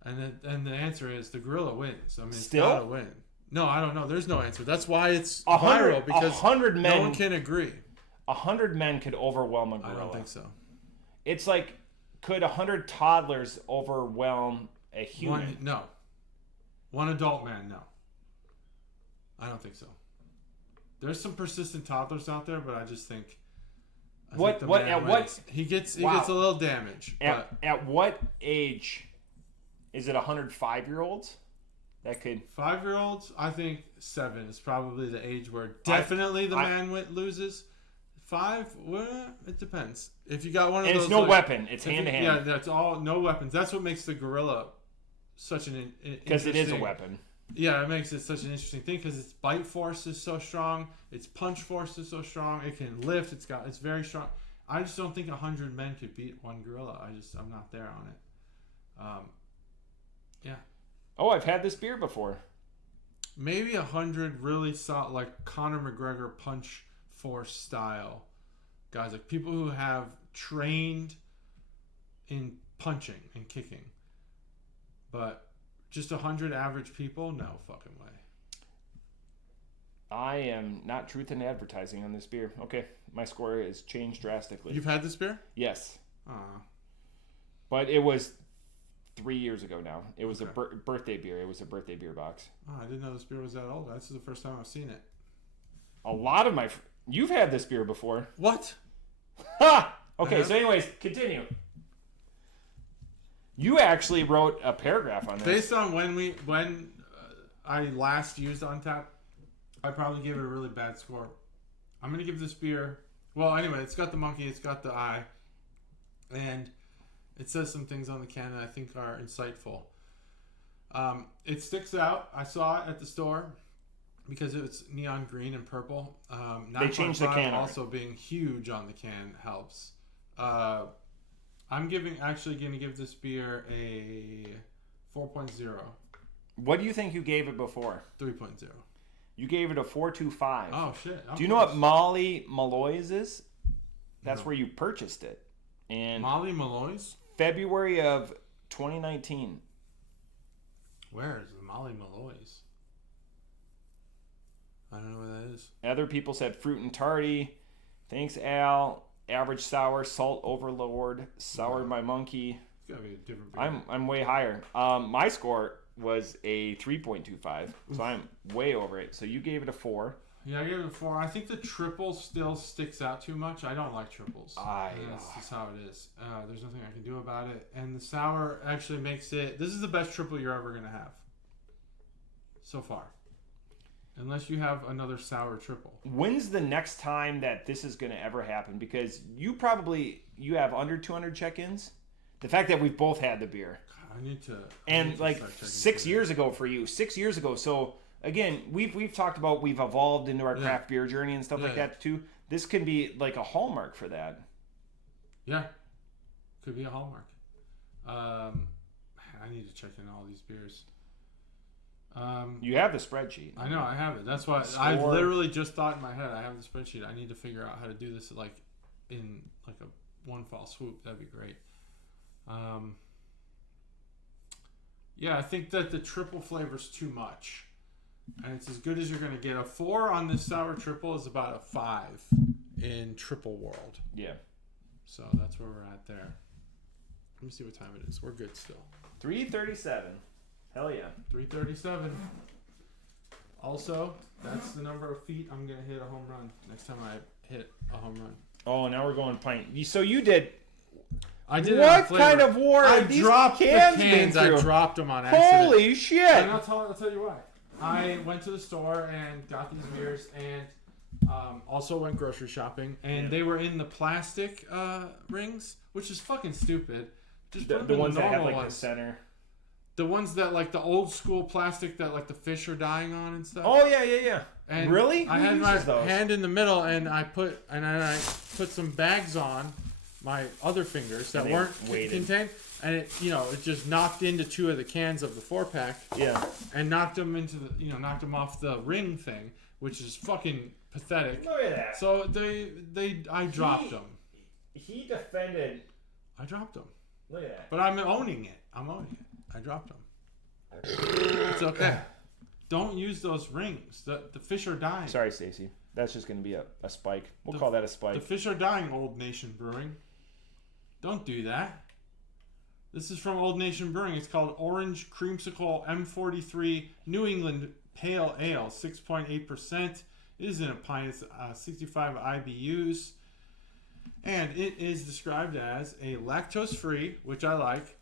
and the answer is the gorilla wins. I mean, it's gotta win. No, I don't know. There's no answer. That's why it's viral because 100 men, no one can agree. 100 men could overwhelm a gorilla. I don't think so. It's like, could 100 toddlers overwhelm a human? No. One adult man, no. I don't think so. There's some persistent toddlers out there, but I just think. He gets a little damage. At what age is it 105-year-olds? That could 5-year-olds. I think 7 is probably the age where definitely the man loses. 5, well, it depends. If you got one of those, it's no weapon. It's hand to hand. Yeah, that's all. No weapons. That's what makes the gorilla such an because it is a weapon. Yeah, it makes it such an interesting thing because its bite force is so strong. Its punch force is so strong. It can lift. It's very strong. I just don't think 100 men could beat one gorilla. I'm not there on it. Yeah. Oh, I've had this beer before. Maybe 100 really solid, like Conor McGregor punch force style guys, like people who have trained in punching and kicking. But just 100 average people, no fucking way. I am not truth in advertising on this beer. Okay, my score has changed drastically. You've had this beer? Yes. But it was 3 years ago now. It was a birthday beer. It was a birthday beer box. Oh, I didn't know this beer was that old. This is the first time I've seen it. A lot of my... You've had this beer before. What? Ha! Okay, so anyways, continue. You actually wrote a paragraph on this. Based on when I last used Untappd, I probably gave it a really bad score. I'm going to give this beer... Well, anyway, it's got the monkey, it's got the eye, and it says some things on the can that I think are insightful. It sticks out. I saw it at the store because it's neon green and purple. They changed the can also being huge on the can helps. I'm actually going to give this beer a 4.0. What do you think you gave it before? 3.0. You gave it a 4.25. Oh, shit. Do you know what Molly Malloy's is? That's where you purchased it. And Molly Malloy's? February of 2019. Where is the Molly Malloy's? I don't know where that is. Other people said fruit and tarty. Thanks, Al. Average sour, salt overlord, soured my monkey. It's gotta be a different beer. I'm way higher. My score was a 3.25, so I'm way over it. So you gave it a 4. Yeah, I gave it a 4. I think the triple still sticks out too much. I don't like triples. That's just how it is. There's nothing I can do about it. And the sour actually makes it... This is the best triple you're ever going to have. So far. Unless you have another sour triple. When's the next time that this is going to ever happen? Because you have under 200 check-ins. The fact that we've both had the beer. God, I need to... And like 6 years ago for you. 6 years ago. So... Again, we've talked about we've evolved into our craft beer journey and stuff like that too. This can be like a hallmark for that. Yeah, could be a hallmark. I need to check in all these beers. You have the spreadsheet. I know I have it. That's why I literally just thought in my head I have the spreadsheet. I need to figure out how to do this like in like a one fall swoop. That'd be great. Yeah, I think that the triple flavor's too much. And it's as good as you're going to get. A 4 on this sour triple is about a 5 in triple world. Yeah. So that's where we're at there. Let me see what time it is. We're good still. 3:37. Hell yeah. 3:37. Also, that's the number of feet I'm going to hit a home run next time I hit a home run. Oh, now we're going pint. So you did... I did. What kind of war are these cans? I dropped them on accident. Holy shit. And I'll tell you why. I went to the store and got these beers, and also went grocery shopping, and they were in the plastic rings, which is fucking stupid. Just put the them ones in the that have normal like ones. the center. The ones that like the old school plastic that like the fish are dying on and stuff. Oh yeah. And really? I Who had my uses those? hand in the middle, and I put some bags on my other fingers that weren't contained, and it just knocked into 2 of the cans of the 4-pack. Yeah. And knocked them knocked them off the ring thing, which is fucking pathetic. Look at that. So I dropped them. He defended. I dropped them. Look at that. But I'm owning it. I dropped them. It's okay. Don't use those rings. The fish are dying. Sorry, Stacy. That's just going to be a spike. We'll call that a spike. The fish are dying, Old Nation Brewing. Don't do that. This is from Old Nation Brewing. It's called Orange Creamsicle M43 New England Pale Ale, 6.8%. It is in a pint. It's 65 IBUs. And it is described as a lactose-free, which I like,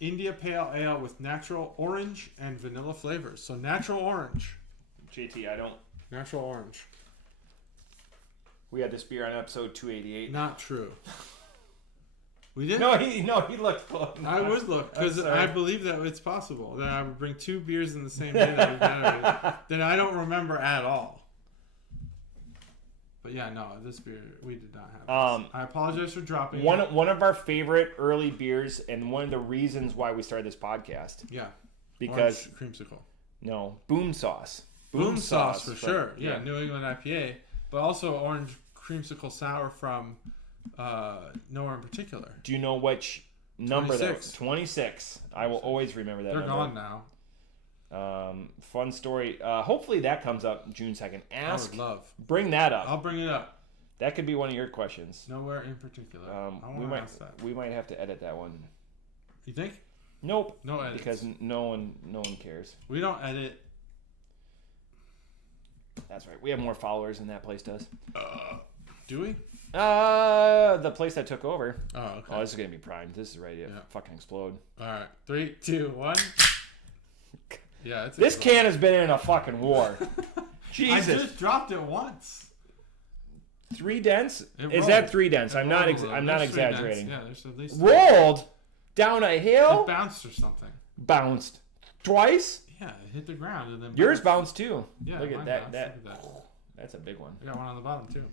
India Pale Ale with natural orange and vanilla flavors. So natural orange. JT, I don't. Natural orange. We had this beer on episode 288. Not true. We didn't? No, he looked close. I would look, because I believe that it's possible that I would bring 2 beers in the same day that we generated that I don't remember at all. But yeah, no, this beer, we did not have this. I apologize for dropping one of our favorite early beers, and one of the reasons why we started this podcast. Yeah. Because Orange Creamsicle. No, Boom Sauce. Boom Sauce for sure. Yeah, New England IPA, but also Orange Creamsicle Sour from nowhere in particular. Do you know which number 26. 26. I will always remember that. They're number. gone now. Fun story. Hopefully that comes up June 2nd. I would love. Bring that up. I'll bring it up. That could be one of your questions. Nowhere in particular. We might have to edit that one. You think? Nope. No edits. Because no one cares. We don't edit. That's right. We have more followers than that place does. Do we? The place that took over. Oh, okay. Oh, this is gonna be primed. This is ready to fucking explode. All right, 3, 2, 1. Yeah, this can has been in a fucking war. Jesus. I just dropped it once. 3 dents? It Is rolled. that 3 dents? I'm not There's exaggerating. 3 dents. Yeah, there's at least rolled down a hill. It bounced or something. Bounced twice. Yeah, it hit the ground and then yours bounced too. Yeah, look at that. Look at that. That's a big one. We got one on the bottom too.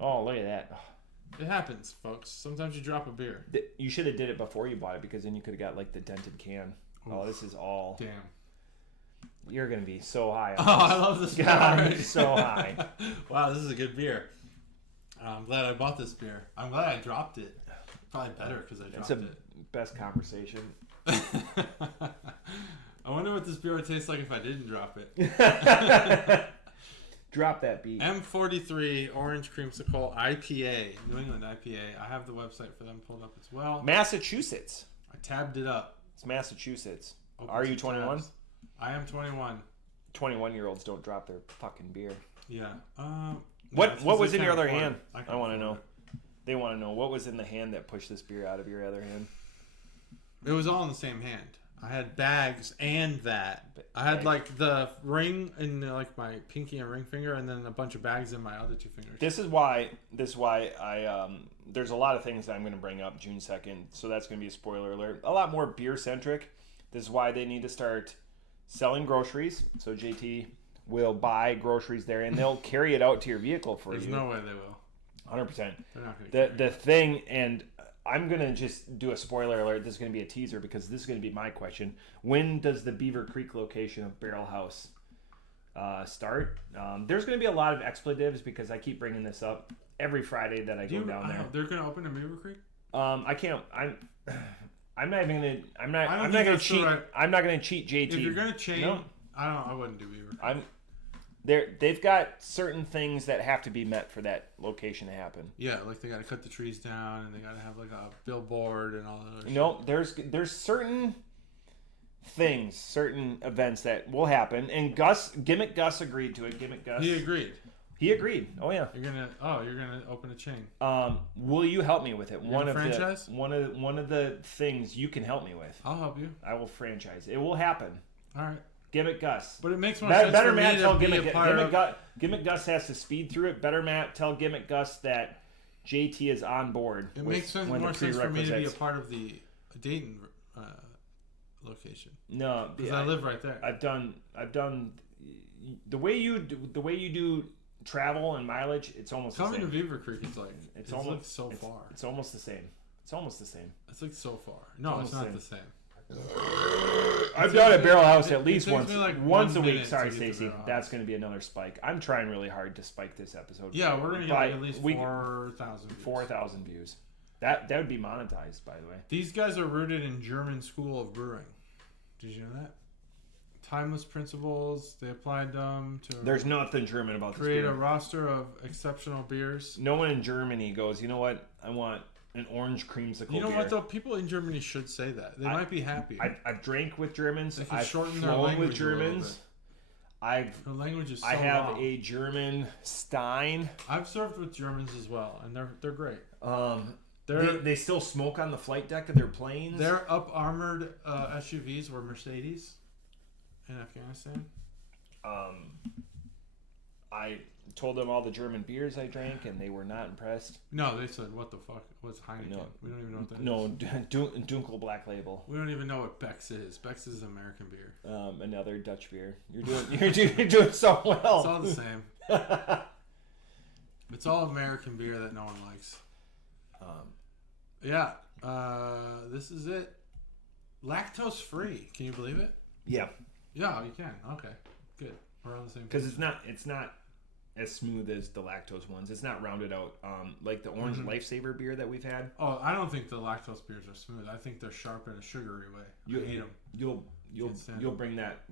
Oh, look at that. It happens, folks. Sometimes you drop a beer. You should have did it before you bought it, because then you could have got like the dented can. Oof. Oh, this is all. Damn. You're gonna be so high. Oh, I love this beer. God, so high. Wow, this is a good beer. I'm glad I bought this beer. I'm glad I dropped it. Probably better because I dropped it. Best conversation. I wonder what this beer would taste like if I didn't drop it. Drop that beat. M43 Orange Creamsicle IPA, New England IPA. I have the website for them pulled up as well. Massachusetts. I tabbed it up. It's Massachusetts. Open Are you 21? I am 21. 21-year-olds don't drop their fucking beer. Yeah. What was in your other hand? I want to know. They want to know what was in the hand that pushed this beer out of your other hand. It was all in the same hand. I had bags and that. I had like the ring in like my pinky and ring finger, and then a bunch of bags in my other 2 fingers. This is why I there's a lot of things that I'm going to bring up June 2nd, so that's going to be a spoiler alert. A lot more beer centric. This is why they need to start selling groceries. So JT will buy groceries there, and they'll carry it out to your vehicle for you. There's no way they will. 100%. They're not going to. The thing, and I'm going to just do a spoiler alert. This is going to be a teaser because this is going to be my question. When does the Beaver Creek location of Barrel House start? There's going to be a lot of expletives because I keep bringing this up every Friday that I go down there. They're going to open in Beaver Creek? I can't. I'm not even going to. I'm not going to cheat. Right. I'm not going to cheat JT. If you're going to change, no. I wouldn't do Beaver Creek. They've got certain things that have to be met for that location to happen. Yeah, like they got to cut the trees down, and they got to have like a billboard and all that. No, there's certain things, certain events that will happen, and Gimmick Gus agreed to it. Gimmick Gus. He agreed. He agreed. Oh yeah. You're gonna open a chain. Will you help me with it? Franchise? One of the things you can help me with. I'll help you. I will franchise. It will happen. All right. Gimmick Gus. But it makes more sense Better for me Matt to tell be Gimmick a part of... Gimmick Gus has to speed through it. Better Matt tell Gimmick Gus that JT is on board. It makes more sense for me to be a part of the Dayton location. No, because I live right there. I've done the way you do travel and mileage. It's almost coming the same. to Beaver Creek. It's almost so far. It's almost the same. It's almost the same. It's like so far. No, it's not the same. I've done a barrel house at least once a week. minute Sorry, to get to Stacy. barrel house. That's going to be another spike. I'm trying really hard to spike this episode. Yeah, we're going to get at least 4,000 views. 4,000 views. That would be monetized, by the way. These guys are rooted in German School of Brewing. Did you know that? Timeless principles. They applied them to... There's nothing German about this create beer. a roster of exceptional beers. No one in Germany goes, you know what? I want an orange creamsicle You know beer. what, though? People in Germany should say that. They might be happy. I've drank with Germans. They can I've shorten their flown language with Germans. Their language is so I have long. a German Stein. I've served with Germans as well, and they're great. They still smoke on the flight deck of their planes. Their up-armored SUVs were Mercedes in Afghanistan. I told them all the German beers I drank, and they were not impressed. No, they said, "What the fuck? What's Heineken? No. We don't even know what that is. is." Dunkel Black Label. We don't even know what Beck's is. Beck's is American beer. Another Dutch beer. You're doing so well. It's all the same. It's all American beer that no one likes. Yeah. This is it. Lactose free. Can you believe it? Yeah. Yeah, you can. Okay. Good. We're on the same page. Because it's not as smooth as the lactose ones. It's not rounded out like the Orange Lifesaver beer that we've had. Oh, I don't think the lactose beers are smooth. I think they're sharp in a sugary way. I hate them. You'll bring that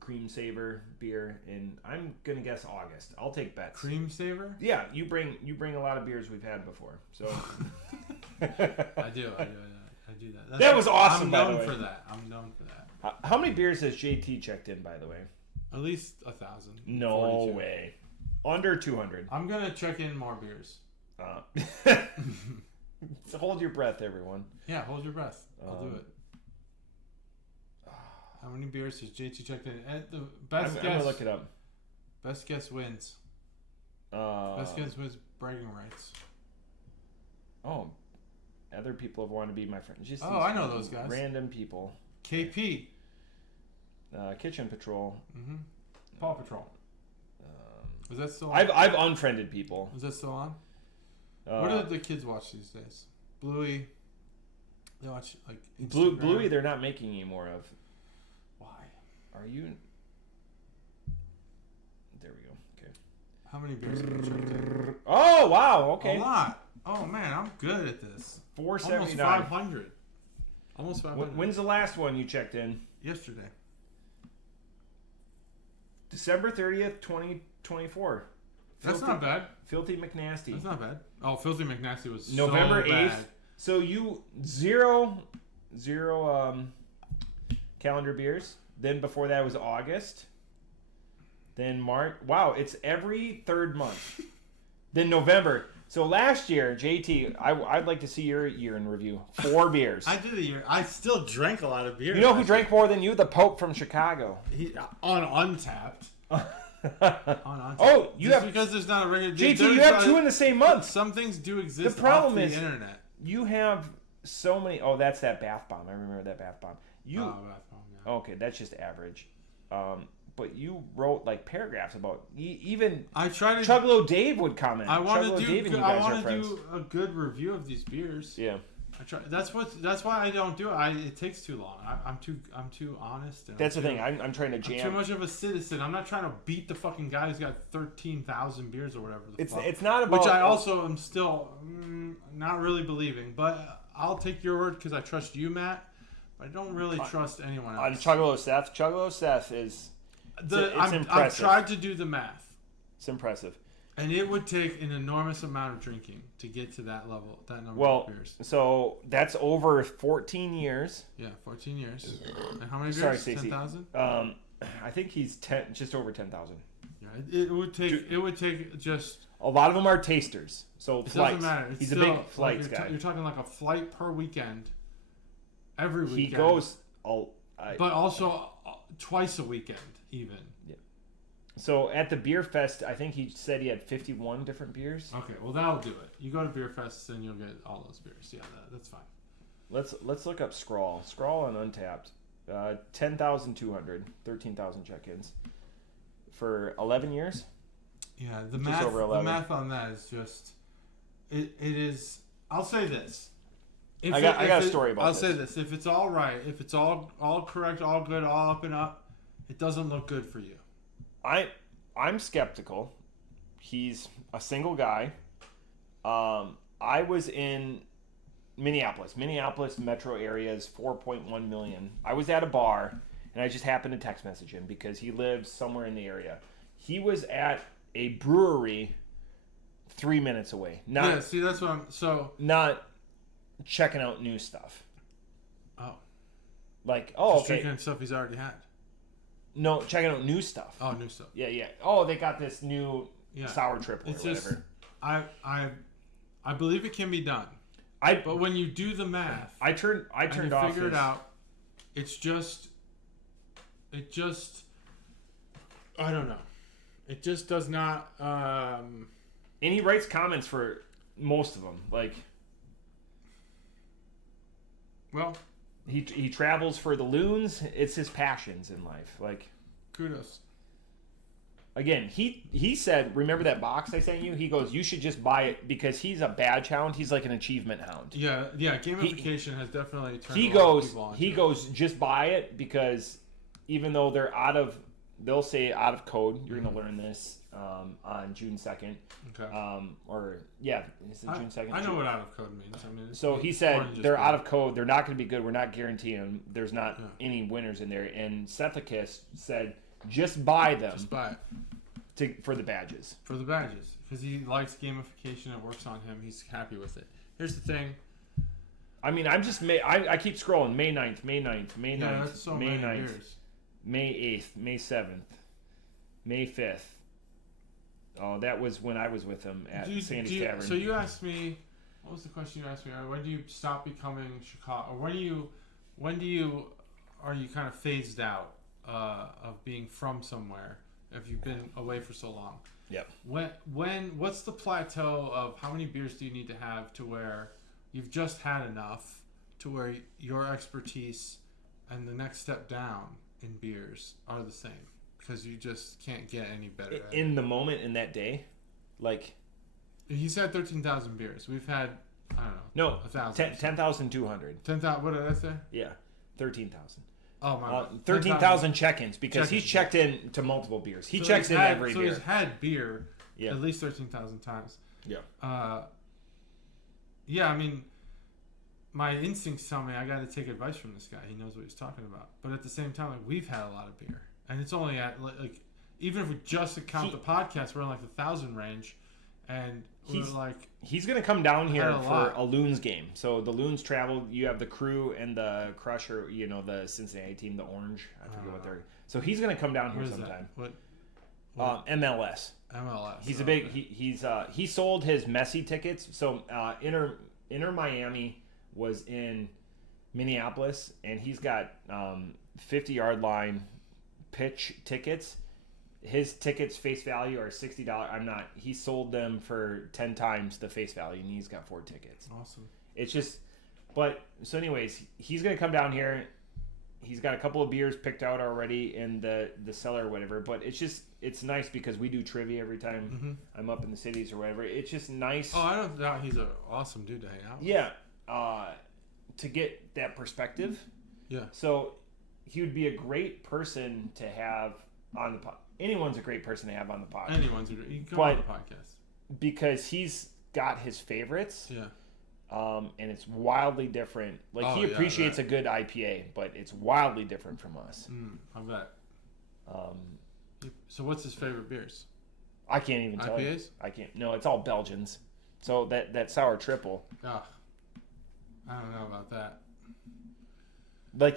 Creamsicle beer in. I'm gonna guess August. I'll take bets. Creamsicle? Yeah, you bring a lot of beers we've had before. So I do that. That was awesome. I'm known for that. How many beers has JT checked in, by the way? At least 1,000. No 42. way. Under 200. I'm gonna check in more beers. So hold your breath, everyone. Yeah, hold your breath. I'll do it. How many beers has JT checked in? At the best guess. I'm gonna look it up. Best guess wins. Best guess wins bragging rights. Oh, other people have wanted to be my friend. Just I know those guys. Random people. KP. Kitchen Patrol. Mm-hmm. Paw Patrol. Is that still on? I've unfriended people. Is that still on? What do the kids watch these days? Bluey. They watch like Instagram. Bluey. They're not making any more of. Why? Are you? There we go. Okay. How many beers have you checked in? Oh wow! Okay. A lot. Oh man, I'm good at this. 479. Almost 500. When's the last one you checked in? Yesterday. December 30th, 2024. That's not bad. Filthy McNasty. That's not bad. Oh, Filthy McNasty was November so 8th. bad. So you zero calendar beers. Then before that was August. Then March. Wow, it's every third month. Then November. So last year, JT, I'd like to see your year in review. 4 beers. I did a year. I still drank a lot of beer. You know who drank more than you? The Pope from Chicago. On Untapped. Oh, you Just have because there's not a regular. JT. You have 2 in the same month. Some things do exist. The problem off is the internet. You have so many. Oh, that's that bath bomb. I remember that bath bomb. Bath bomb, yeah. Okay, that's just average. But you wrote like paragraphs about even. I try to. Chuggalos Dave would comment. I want Chuggalos to Dave and do. you I guys want are to friends. do a good review of these beers. Yeah. I try. That's why I don't do it. It takes too long. I'm too honest. And That's the thing. I'm trying to jam. I'm too much of a citizen. I'm not trying to beat the fucking guy who's got 13,000 beers or whatever. It's not about. Which I also am still not really believing, but I'll take your word because I trust you, Matt. I don't really trust anyone else. On Chuggalos Seth. Chuggalos Seth is. It's impressive. I've tried to do the math. It's impressive. And it would take an enormous amount of drinking to get to that level, that number of beers. So that's over 14 years. Yeah, 14 years. And how many beers? Sorry, Stacey. 10,000? I think he's just over 10,000. Yeah, it would take just. A lot of them are tasters. So It flights. doesn't matter. He's a big flights guy. You're talking like a flight per weekend. Every weekend. He goes. But also twice a weekend even. Yeah. So at the beer fest, I think he said he had 51 different beers. Okay, well that'll do it. You go to beer fests and you'll get all those beers. Yeah, that's fine. Let's look up Scrawl on Untapped. 10,200, 13,000 check-ins for 11 years. Yeah, the math on that is just it is. I'll say this. I got a story about this. I'll say this. If it's all right, if it's all correct, all good, all up and up, it doesn't look good for you. I'm skeptical. He's a single guy. I was in Minneapolis metro area is 4.1 million. I was at a bar and I just happened to text message him because he lives somewhere in the area. He was at a brewery 3 minutes away. That's what I'm not checking out new stuff. Oh. Okay. Checking stuff he's already had. No, checking out new stuff. Oh, new stuff. Yeah. Oh, they got this new sour triple or whatever. I believe it can be done. But when you do the math, I turned off. Figure it out. It just I don't know. It just does not. And he writes comments for most of them. Well, he travels for the loons. It's his passions in life. Kudos. Again, he said, remember that box I sent you? He goes, you should just buy it because he's a badge hound. He's like an achievement hound. Yeah. Gamification has definitely turned people on. He goes, just buy it because even though they'll say out of code. You're going to learn this on June 2nd. Okay. Is it June 2nd? I know what out of code means. So he said they're out of code. They're not going to be good. We're not guaranteeing them. There's not any winners in there. And Sethicus said, just buy them. Just buy it. For the badges. For the badges. Because he likes gamification. It works on him. He's happy with it. Here's the thing. I'm just... I keep scrolling. May 9th. Yeah, that's so May many 9th. years. May 8th. May 7th. May 5th. Oh, that was when I was with him at Sandy's Tavern. So you asked me... What was the question you asked me? When do you stop becoming Chicago? Or when are you kind of phased out of being from somewhere if you've been away for so long? Yep. What's the plateau of how many beers do you need to have to where you've just had enough to where your expertise and the next step down in beers are the same because you just can't get any better in the moment in that day? He's had 13,000 beers. We've had, I don't know. No, 1,000. 10,200. 10,000. What did I say? Yeah, 13,000. Oh my! 13,000 check-ins because he's checked in to multiple beers. He checks in every beer. So he's had beer at least 13,000 times. Yeah. Yeah. My instincts tell me I got to take advice from this guy. He knows what he's talking about. But at the same time, we've had a lot of beer, and it's only at even if we just count the podcast, we're in the 1,000 range, and he's going to come down here for a Loons game. So the Loons travel. You have the Crew and the Crusher. The Cincinnati team, the Orange. I forget what they're. So he's going to come down here sometime. What? MLS. He's a big. He sold his Messi tickets. So Inter Miami was in Minneapolis, and he's got 50-yard line pitch tickets. His tickets face value are $60. He sold them for 10 times the face value, and he's got 4 tickets. Awesome. It's just, so anyways, he's gonna come down here. He's got a couple of beers picked out already in the cellar or whatever. But it's nice because we do trivia every time I'm up in the cities or whatever. It's just nice. Oh, I don't doubt he's an awesome dude to hang out with. Yeah, to get that perspective. Yeah. So he would be a great person to have on the podcast. Anyone's a great person to have on the podcast. You can come on the podcast. Because he's got his favorites. Yeah. And it's wildly different. He appreciates a good IPA, but it's wildly different from us. I bet. So what's his favorite beers? I can't even tell you. IPAs? I can't. No, it's all Belgians. So that sour triple. I don't know about that.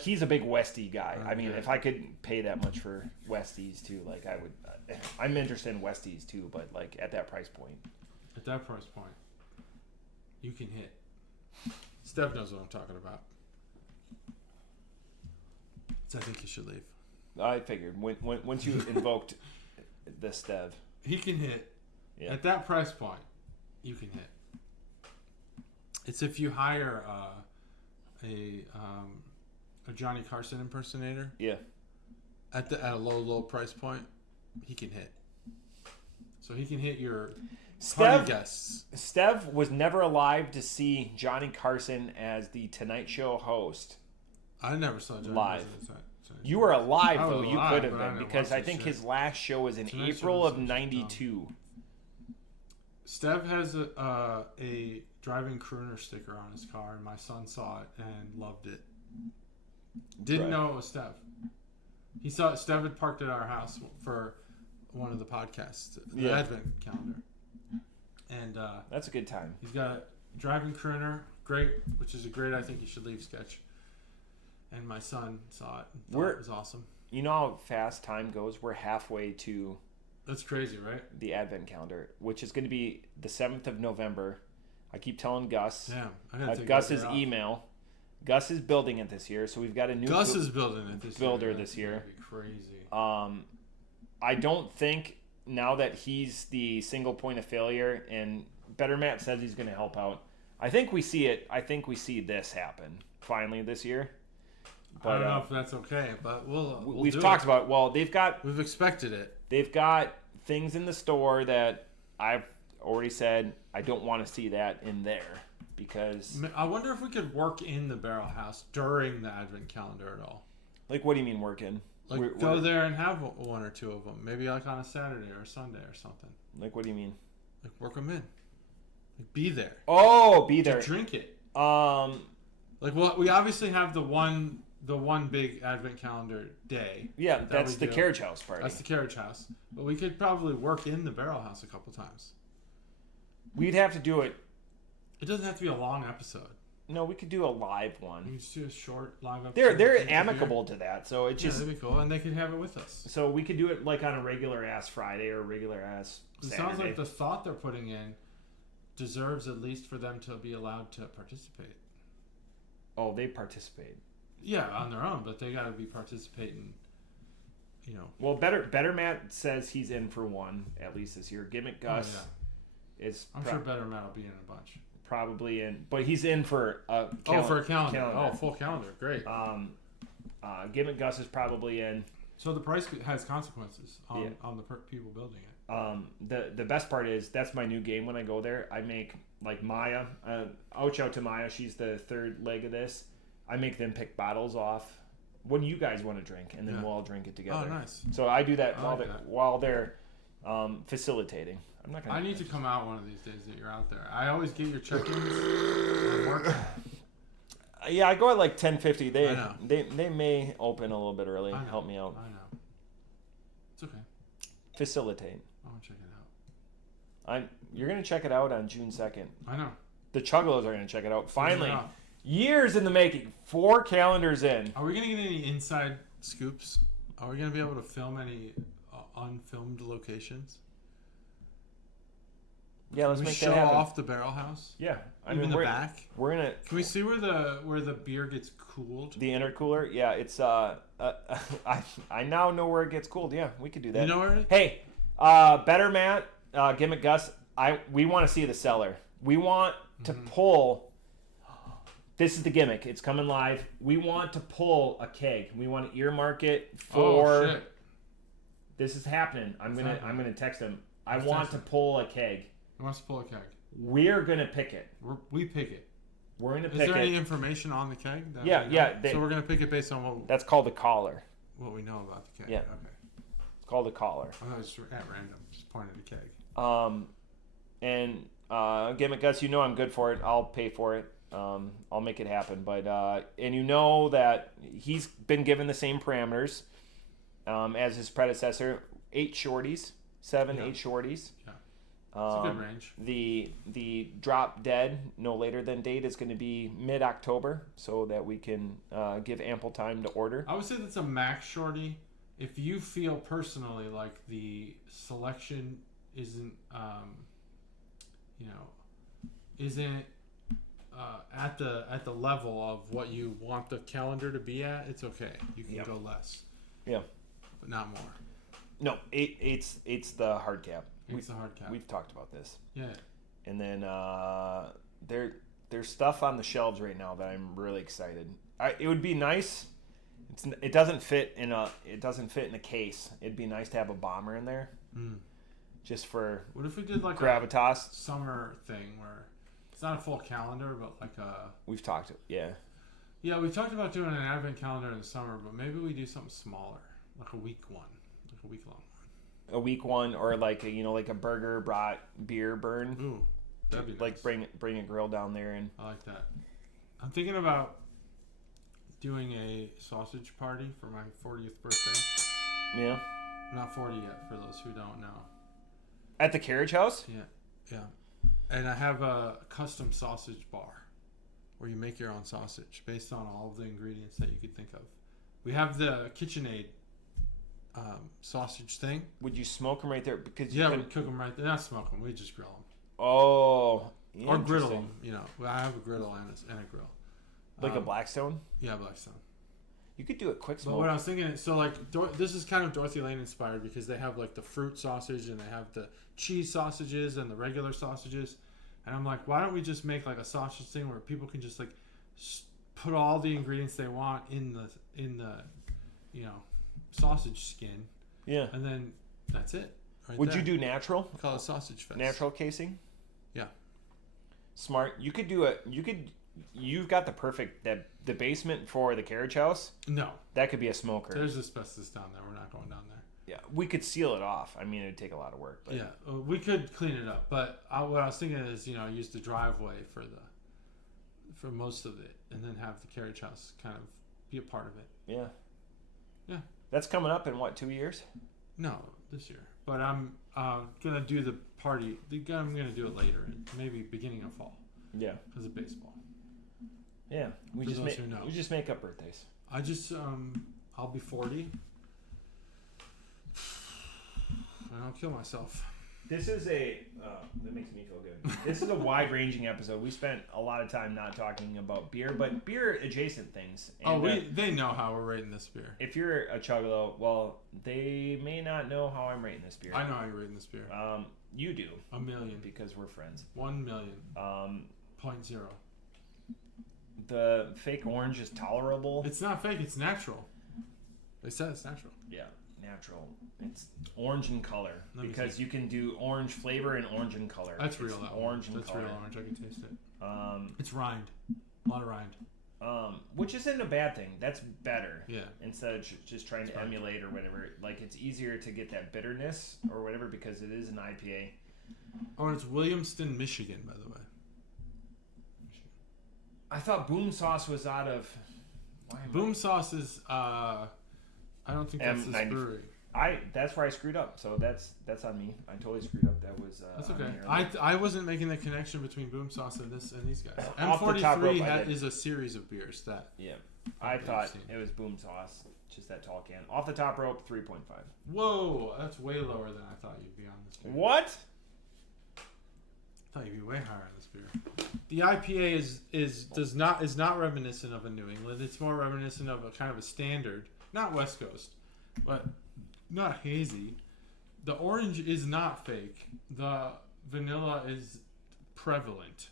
He's a big Westie guy. Okay. If I could pay that much for Westies too, I would. I'm interested in Westies too, but at that price point. At that price point, you can hit. Steph knows what I'm talking about. So I think you should leave. I figured once you invoked the Stev, he can hit. Yeah. At that price point, you can hit. It's if you hire a Johnny Carson impersonator. Yeah. At a low price point, he can hit. So he can hit your party guests. Stev was never alive to see Johnny Carson as the Tonight Show host. I never saw Johnny live. Carson. You were alive, though. Was You alive, could have but I been, never because watched I think this his last show was in Tonight April Show of was '92. Stev has a driving crooner sticker on his car, and my son saw it and loved it. Didn't know it was Stev. He saw Stev had parked at our house for one of the podcasts, the Advent calendar, and that's a good time. He's got a driving crooner, great, which is a great I think you should leave sketch. And my son saw it and thought it was awesome. You know how fast time goes? We're halfway to... That's crazy, right? The Advent calendar, which is going to be the 7th of November. I keep telling Gus. Damn, I gotta take Gus's email. Gus is building it this year, so we've got a new Gus is building it this builder year. This year. That'd be crazy. I don't think now that he's the single point of failure, and Better Matt says he's going to help out. I think we see it. I think we see this happen finally this year. But, I don't know if that's okay, but we've talked about it. Well, we've expected it. They've got things in the store that I've already said I don't want to see that in there because I wonder if we could work in the barrel house during the Advent calendar at all. Like, what do you mean work in? Like, go there and have one or two of them. Maybe like on a Saturday or a Sunday or something. Like, what do you mean? Like, work them in. Like, be there. Oh, be there. To drink it. Like, well, we obviously have the one big Advent calendar day. Yeah, that's the carriage house party. That's the carriage house. But we could probably work in the barrel house a couple times. We'd have to do it. It doesn't have to be a long episode. No, we could do a live one. We could just do a short live episode. They're amicable to that, so it just... Yeah, that'd be cool, and they could have it with us. So we could do it like on a regular-ass Friday or a regular-ass Saturday. It sounds like the thought they're putting in deserves at least for them to be allowed to participate. Oh, they participate. Yeah, on their own, but they got to be participating, you know. Well, Better Matt says he's in for one, at least this year. Gimmick Gus is... I'm sure Better Matt will be in a bunch. Probably in, but he's in for a for a calendar. Oh, full calendar. Great. Gimmick Gus is probably in. So the price has consequences on the people building it. The best part is that's my new game when I go there. I make like Maya. Ouch out to Maya. She's the third leg of this. I make them pick bottles off. What do you guys want to drink? And then we'll all drink it together. Oh, nice. So I do that while they're facilitating. I'm not gonna. I need to come out one of these days that you're out there. I always get your check-ins and work. Yeah, I go at like 10:50. They may open a little bit early. Help me out. I know. It's okay. Facilitate. I want to check it out. You're gonna check it out on June 2nd. I know. The Chuggalos are gonna check it out. Finally, years in the making. 4 calendars in. Are we gonna get any inside scoops? Are we gonna be able to film any unfilmed locations? Yeah, let's make that happen. Show off the barrel house. Yeah, Even the back. We're gonna. Can we see where the beer gets cooled? The intercooler. Yeah, it's I now know where it gets cooled. Yeah, we could do that. You know where it is? Hey, Better Matt, Gimmick Gus. We want to see the cellar. We want to pull. This is the gimmick. It's coming live. We want to pull a keg. We want to earmark it for. Oh shit! This is happening. I'm gonna text him. I want to pull a keg. He wants to pull a keg. We're gonna pick it. We pick it. We're gonna pick it. Is there any information on the keg? Yeah. So we're gonna pick it based on what. That's called a collar. What we know about the keg. Yeah. Okay. It's called a collar. I thought it was just at random, just pointed at a keg. And Gimmick Gus, you know I'm good for it. I'll pay for it. I'll make it happen. But and you know that he's been given the same parameters as his predecessor. 8 shorties, 8 shorties. Yeah. It's a good range. The drop dead no later than date is going to be mid-October, so that we can give ample time to order. I would say that's a max shorty. If you feel personally like the selection isn't, isn't at the level of what you want the calendar to be at, it's okay. You can go less. Yeah. but not more. No, eight's the hard cap. It's the hard cap. We've talked about this. Yeah. And then there's stuff on the shelves right now that I'm really excited. It would be nice. It doesn't fit in a case. It'd be nice to have a bomber in there. Just for what if we did like gravitas a summer thing where it's not a full calendar, but like a. We've talked. Yeah. Yeah, we talked about doing an advent calendar in the summer, but maybe we do something smaller, like a week one, like a week long one. A week one, or like a burger brought beer burn. Ooh, that'd be nice. Like bring a grill down there and. I like that. I'm thinking about doing a sausage party for my 40th birthday. Yeah. I'm not 40 yet, for those who don't know. At the carriage house? Yeah. And I have a custom sausage bar where you make your own sausage based on all of the ingredients that you could think of. We have the KitchenAid sausage thing. Would you smoke them right there? Because we cook them right there. Not smoke them. We just grill them. Oh, or griddle them. I have a griddle and a grill. Like a Blackstone? Yeah, Blackstone. You could do it quick smoke. But what I was thinking, so like this is kind of Dorothy Lane inspired because they have like the fruit sausage and they have the cheese sausages and the regular sausages, and I'm like, why don't we just make like a sausage thing where people can just like put all the ingredients they want in the sausage skin. Yeah. And then that's it. Right Would there. you do natural? We call it sausage fest. Natural casing? Yeah. Smart. You could do it. You've got the basement for the carriage house. No. That could be a smoker. There's asbestos down there. We're not going down there. Yeah. We could seal it off. I mean, it'd take a lot of work. But. Yeah. We could clean it up. But what I was thinking is, use the driveway for most of it and then have the carriage house kind of be a part of it. Yeah. Yeah. That's coming up in what, 2 years? No, this year. But I'm gonna do the party. I'm gonna do it later, maybe beginning of fall. Yeah. Because of baseball. Yeah. We just make up birthdays. I just I'll be 40. And I'll kill myself. This is that makes me feel good. This is a wide-ranging episode. We spent a lot of time not talking about beer, but beer-adjacent things. And, they know how we're rating this beer. If you're a Chuggalo, well, they may not know how I'm rating this beer. I know how you're rating this beer. You do. 1 million. Because we're friends. 1 million. 0.0. The fake orange is tolerable. It's not fake. It's natural. They said it's natural. Yeah. Natural. It's orange in color because you can do orange flavor and orange in color. That's real. Orange in color. That's real orange. I can taste it. It's rind. A lot of rind. Which isn't a bad thing. That's better. Yeah. Instead of just trying to emulate or whatever. Like it's easier to get that bitterness or whatever because it is an IPA. Oh, and it's Williamston, Michigan, by the way. I thought Boom Sauce was out of. Boom Sauce is. I don't think that's this brewery. That's where I screwed up. So that's on me. I totally screwed up. That was. That's okay. I wasn't making the connection between Boom Sauce and these guys. M43 is a series of beers that. Yeah, I thought it was Boom Sauce, just that tall can. Off the top rope, 3.5. Whoa, that's way lower than I thought you'd be on this beer. What? I thought you'd be way higher on this beer. The IPA is not reminiscent of a New England. It's more reminiscent of a kind of a standard. Not West Coast, but not hazy. The orange is not fake. The vanilla is prevalent.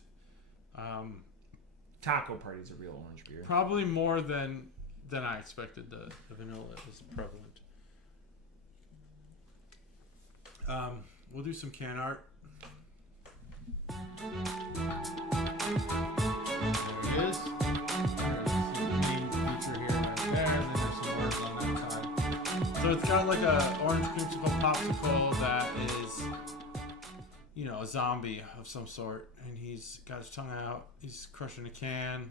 Taco Party's a real orange beer. Probably more than I expected. The vanilla is prevalent. We'll do some can art. There it is. So it's got like a orange creamsicle popsicle that is, a zombie of some sort, and he's got his tongue out. He's crushing a can.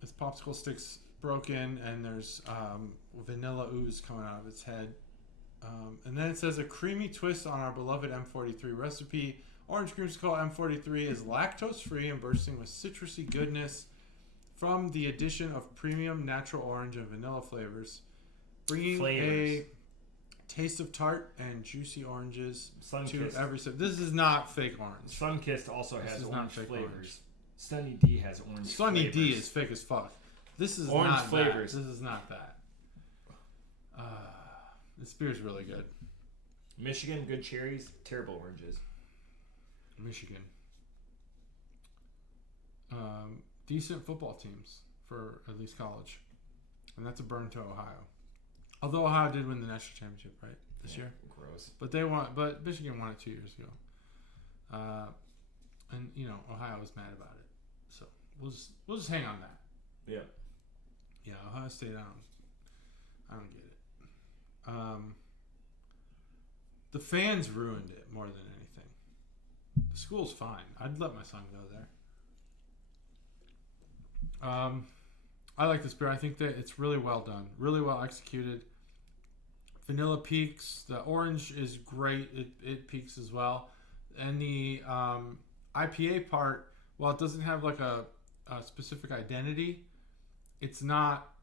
His popsicle stick's broken, and there's vanilla ooze coming out of its head. And then it says a creamy twist on our beloved M43 recipe. Orange creamsicle M43 is lactose-free and bursting with citrusy goodness from the addition of premium natural orange and vanilla flavors. Bringing a taste of tart and juicy oranges to every sip. This is not fake orange. Sunkist also has orange flavors. Orange. Sunny D has orange Sunny flavors. D is fake as fuck. This is orange not flavors. That. This is not that. This beer's really good. Michigan, good cherries, terrible oranges. Michigan. Decent football teams for at least college. And that's a burn to Ohio. Although Ohio did win the national championship, right? This year. Gross. But Michigan won it 2 years ago. And Ohio was mad about it. So we'll just hang on that. Yeah. Yeah, Ohio State, I don't get it. The fans ruined it more than anything. The school's fine. I'd let my son go there. I like this beer. I think that it's really well done, really well executed. Vanilla peaks. The orange is great. It peaks as well. And the IPA part, while it doesn't have like a specific identity, it's not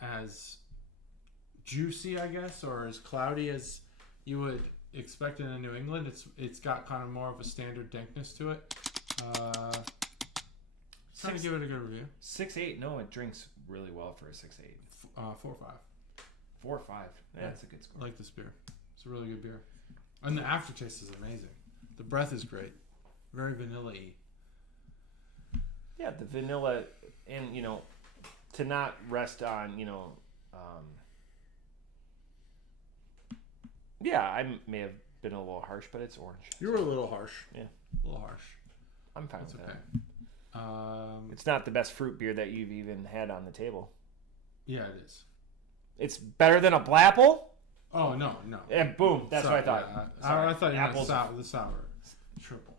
as juicy, I guess, or as cloudy as you would expect in a New England. It's got kind of more of a standard dankness to it. Trying to give it a good review. 6.8. No, it drinks really well for a 6.8. 4.5. 4.5. Yeah, that's a good score. I like this beer. It's a really good beer. And the aftertaste is amazing. The breath is great. Very vanilla-y. Yeah, the vanilla, and to not rest on yeah, I may have been a little harsh, but it's orange. You were a little harsh. Yeah, a little harsh. I'm fine That's with okay. that. It's not the best fruit beer that you've even had on the table. Yeah, it is. It's better than a Blapple? Oh, no. And boom, that's what I thought. I thought you had the sour triple.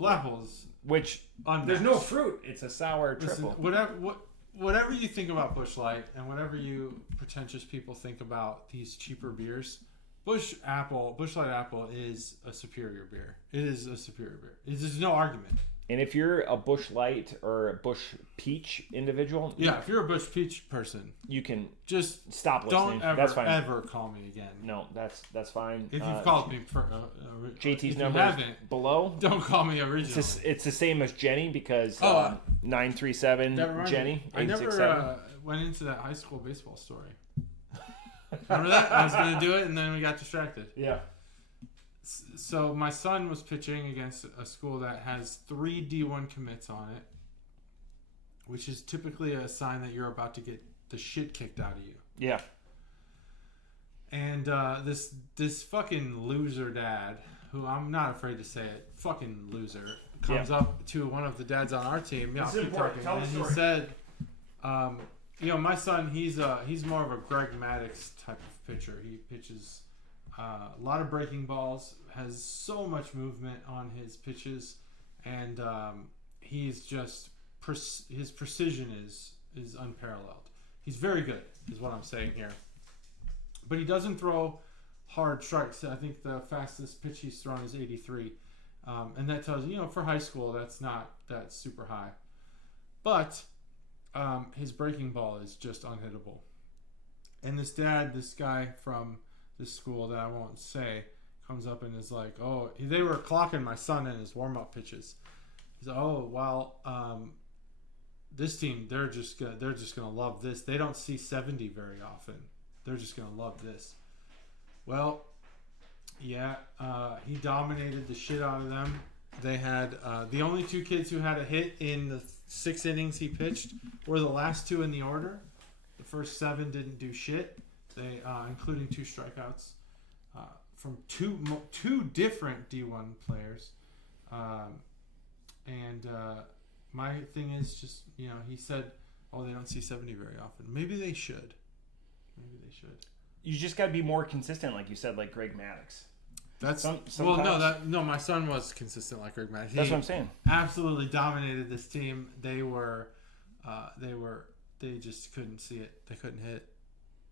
Blapples. Which, unmatched. There's no fruit. It's a sour triple. Listen, whatever you think about Busch Light and whatever you pretentious people think about these cheaper beers, Busch Light Apple is a superior beer. It is a superior beer. There's no argument. And if you're a Busch Light or a Busch Peach individual, if you're a Busch Peach person, you can just stop listening. Don't that's fine. ever call me again. No, that's fine. If you've called me, JT's number is below. Don't call me originally. It's the same as Jenny because 937 Jenny. I never went into that high school baseball story. Remember that? I was going to do it, and then we got distracted. Yeah. So my son was pitching against a school that has 3 D1 commits on it, which is typically a sign that you're about to get the shit kicked out of you. Yeah. And this fucking loser dad, who I'm not afraid to say it, fucking loser, comes up to one of the dads on our team. Yeah, I'll keep talking. And he said, my son, he's more of a Greg Maddux type of pitcher. He pitches a lot of breaking balls, has so much movement on his pitches, and he's just his precision is unparalleled. He's very good, is what I'm saying here. But he doesn't throw hard strikes. I think the fastest pitch he's thrown is 83, and that tells you, for high school, that's not that super high. But his breaking ball is just unhittable. And this guy from this school that I won't say, comes up and is like, oh, they were clocking my son in his warm-up pitches. He's like, oh, well, this team, they're just gonna love this. They don't see 70 very often. They're just gonna love this. Well, yeah, he dominated the shit out of them. They had the only 2 kids who had a hit in the 6 innings he pitched were the last 2 in the order. The first 7 didn't do shit. They, including 2 strikeouts from two different D1 players. And my thing is just, he said, oh, they don't see 70 very often. Maybe they should. You just got to be more consistent, like you said, like Greg Maddux. My son was consistent like Greg Maddux. That's what I'm saying. Absolutely dominated this team. They just couldn't see it. They couldn't hit.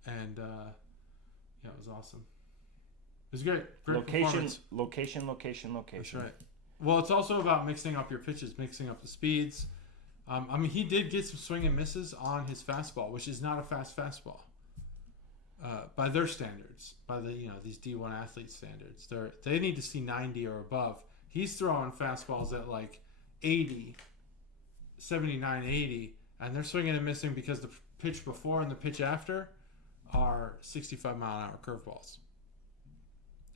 And it was awesome. It was great. Location. That's right. Well, it's also about mixing up your pitches, mixing up the speeds. He did get some swing and misses on his fastball, which is not a fast fastball by their standards, by the these D1 athlete standards. They need to see 90 or above. He's throwing fastballs at like 80, 79, 80, and they're swinging and missing because the pitch before and the pitch after are 65-mile-an-hour curveballs.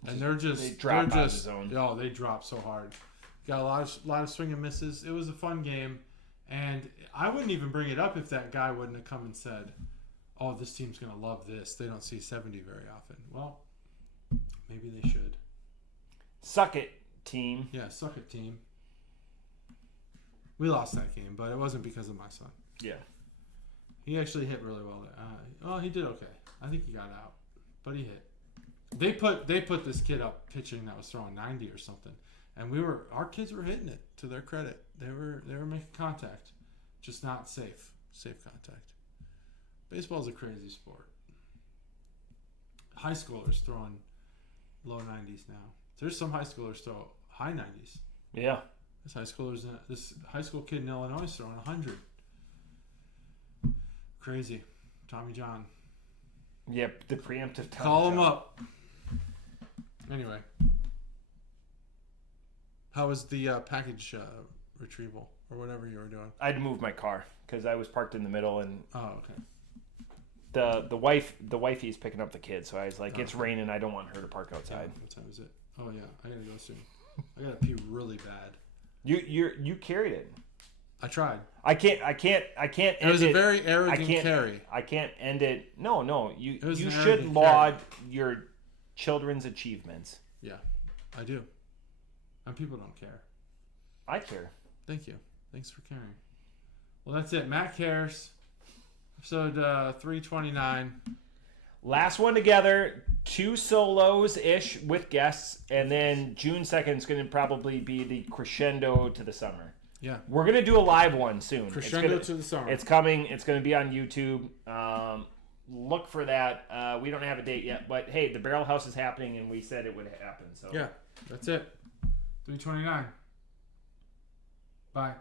And they drop out of the zone. Oh, they drop so hard. Got a lot of swing and misses. It was a fun game, and I wouldn't even bring it up if that guy wouldn't have come and said, "Oh, this team's gonna love this. They don't see 70 very often." Well, maybe they should. Suck it, team. Yeah, suck it, team. We lost that game, but it wasn't because of my son. Yeah. He actually hit really well there. Well, he did okay. I think he got out, but he hit. They put this kid up pitching that was throwing 90 or something, and our kids were hitting it. To their credit, they were making contact, just not safe contact. Baseball's a crazy sport. High schoolers throwing low 90s now. There's some high schoolers throw high 90s. Yeah. This high school kid in Illinois is throwing 100. Crazy. Tommy John. Yep, the preemptive Tommy Call John. him up. Anyway. How was the package retrieval or whatever you were doing? I had to move my car because I was parked in the middle, and Oh, okay. the wifey's picking up the kids, so I was like, it's raining, I don't want her to park outside. What time is it? Oh yeah, I gotta go soon. I gotta pee really bad. You carried it. I tried. I can't. It was a very arrogant carry. I can't end it. No. You an should arrogant laud your children's achievements. Yeah, I do. And people don't care. I care. Thank you. Thanks for caring. Well, that's it. Matt cares. Episode 329. Last one together. 2 solos-ish with guests. And then June 2nd is going to probably be the crescendo to the summer. Yeah. We're going to do a live one soon. Crescendo to the summer. It's coming. It's going to be on YouTube. Look for that. We don't have a date yet. But, hey, the Barrel House is happening, and we said it would happen. So yeah, that's it. 329. Bye.